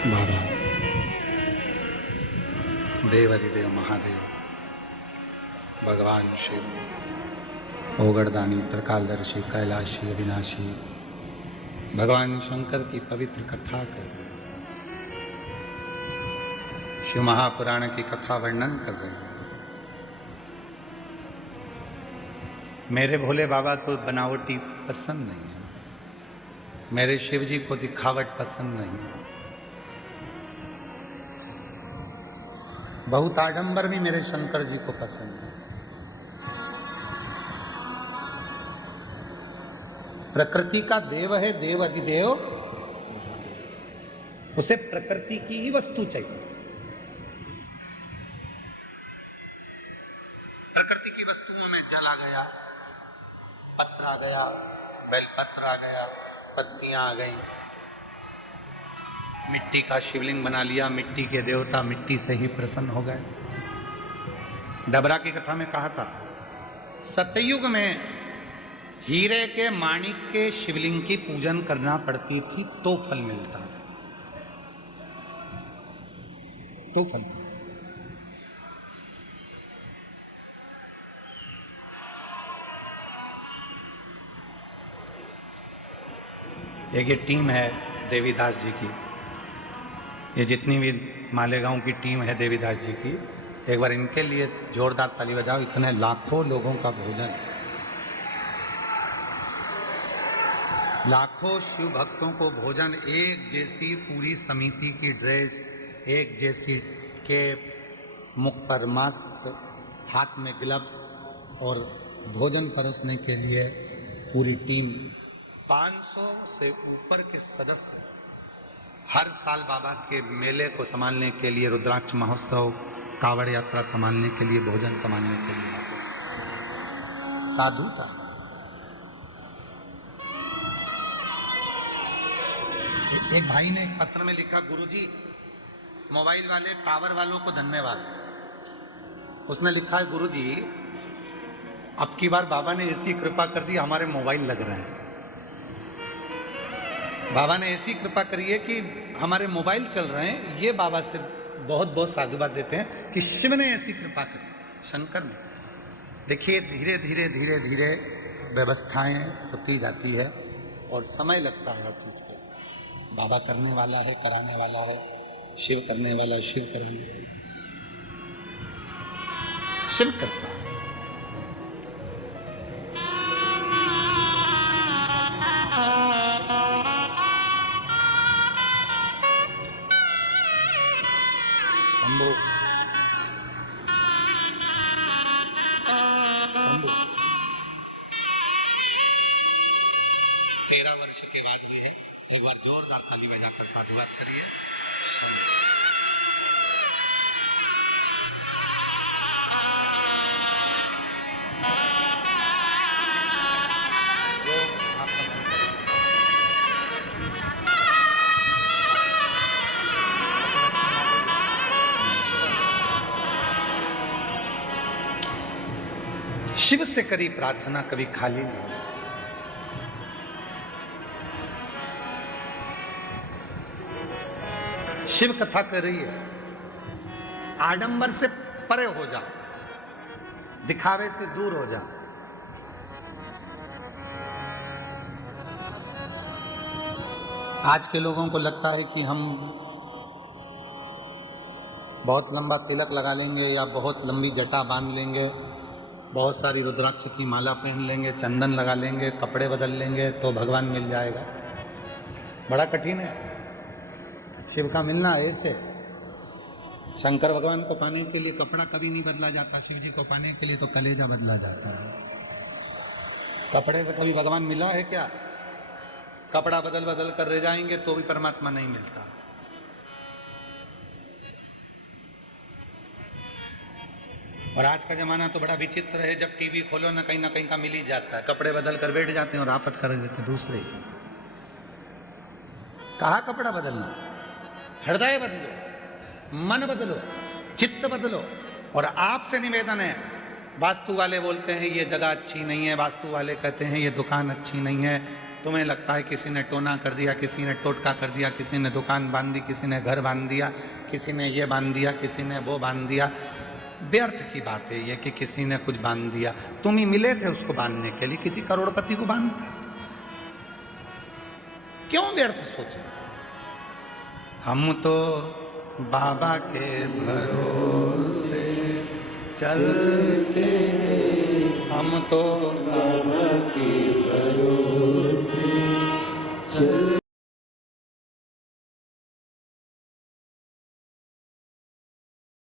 बाबा देवाधिदेव महादेव भगवान शिव ओगड़दानी त्रिकालदर्शी कैलाशी अविनाशी भगवान शंकर की पवित्र कथा कर रहे हैं। शिव महापुराण की कथा वर्णन कर रहे हैं। मेरे भोले बाबा को बनावटी पसंद नहीं है, मेरे शिव जी को दिखावट पसंद नहीं है, बहुत आडंबर भी मेरे शंकर जी को पसंद है। प्रकृति का देव है देव अधिदेव, उसे प्रकृति की ही वस्तु चाहिए। प्रकृति की वस्तुओं में जल आ गया, पत्र आ गया, बेलपत्र आ गया, पत्तियां आ गई, मिट्टी का शिवलिंग बना लिया, मिट्टी के देवता मिट्टी से ही प्रसन्न हो गए। डबरा की कथा में कहा था सतयुग में हीरे के माणिक के शिवलिंग की पूजन करना पड़ती थी तो फल मिलता था, तो फल मिलता। एक ये टीम है देवीदास जी की, ये जितनी भी मालेगांव की टीम है देवीदास जी की, एक बार इनके लिए जोरदार ताली बजाओ। इतने लाखों लोगों का भोजन, लाखों शिव भक्तों को भोजन, एक जैसी पूरी समिति की ड्रेस, एक जैसी केप, मुख पर मास्क, हाथ में ग्लव्स और भोजन परोसने के लिए पूरी टीम। 500 से ऊपर के सदस्य हर साल बाबा के मेले को संभालने के लिए, रुद्राक्ष महोत्सव, कावड़ यात्रा संभालने के लिए, भोजन संभालने के लिए आते। साधु था। एक भाई ने एक पत्र में लिखा, गुरुजी मोबाइल वाले टावर वालों को धन्यवाद। उसने लिखा है, गुरुजी अब की बार बाबा ने ऐसी कृपा कर दी, हमारे मोबाइल लग रहे हैं। बाबा ने ऐसी कृपा करी है कि हमारे मोबाइल चल रहे हैं, ये बाबा से बहुत बहुत साधुवाद देते हैं कि शिव ने ऐसी कृपा करी, शंकर ने। देखिए धीरे धीरे धीरे धीरे व्यवस्थाएं होती जाती है और समय लगता है हर चीज को। बाबा करने वाला है, कराने वाला है, शिव करने वाला है, शिव कराने, शिव करता है। शंभू शंभू 13 वर्ष के बाद हुई है। एक बार जोरदार ताली बजाकर साधुवाद करिए। शंभू। शिव से करी प्रार्थना कभी खाली नहीं। शिव कथा कर रही है, आडंबर से परे हो जा, दिखावे से दूर हो जा। आज के लोगों को लगता है कि हम बहुत लंबा तिलक लगा लेंगे या बहुत लंबी जटा बांध लेंगे, बहुत सारी रुद्राक्ष की माला पहन लेंगे, चंदन लगा लेंगे, कपड़े बदल लेंगे तो भगवान मिल जाएगा। बड़ा कठिन है शिव का मिलना। ऐसे शंकर भगवान को पाने के लिए कपड़ा कभी नहीं बदला जाता, शिव जी को पाने के लिए तो कलेजा बदला जाता है। कपड़े से कभी भगवान मिला है क्या? कपड़ा बदल बदल कर रह जाएंगे तो भी परमात्मा नहीं मिलता। और आज का जमाना तो बड़ा विचित्र है, जब टीवी खोलो ना कहीं का मिल ही जाता है। कपड़े बदल कर बैठ जाते हैं और आफत कर देते दूसरे की। कहा कपड़ा बदलना? हृदय बदलो, मन बदलो, चित्त बदलो। और आपसे निवेदन है, वास्तु वाले बोलते हैं ये जगह अच्छी नहीं है, वास्तु वाले कहते हैं ये दुकान अच्छी नहीं है। तुम्हें लगता है किसी ने टोना कर दिया, किसी ने टोटका कर दिया, किसी ने दुकान बांध दी, किसी ने घर बांध दिया, किसी ने ये बांध दिया, किसी ने वो बांध दिया। व्यर्थ की बात है ये कि किसी ने कुछ बांध दिया। तुम ही मिले थे उसको बांधने के लिए, किसी करोड़पति को बांधता। क्यों व्यर्थ सोचे? हम तो बाबा के भरोसे चलते, हम तो बाबा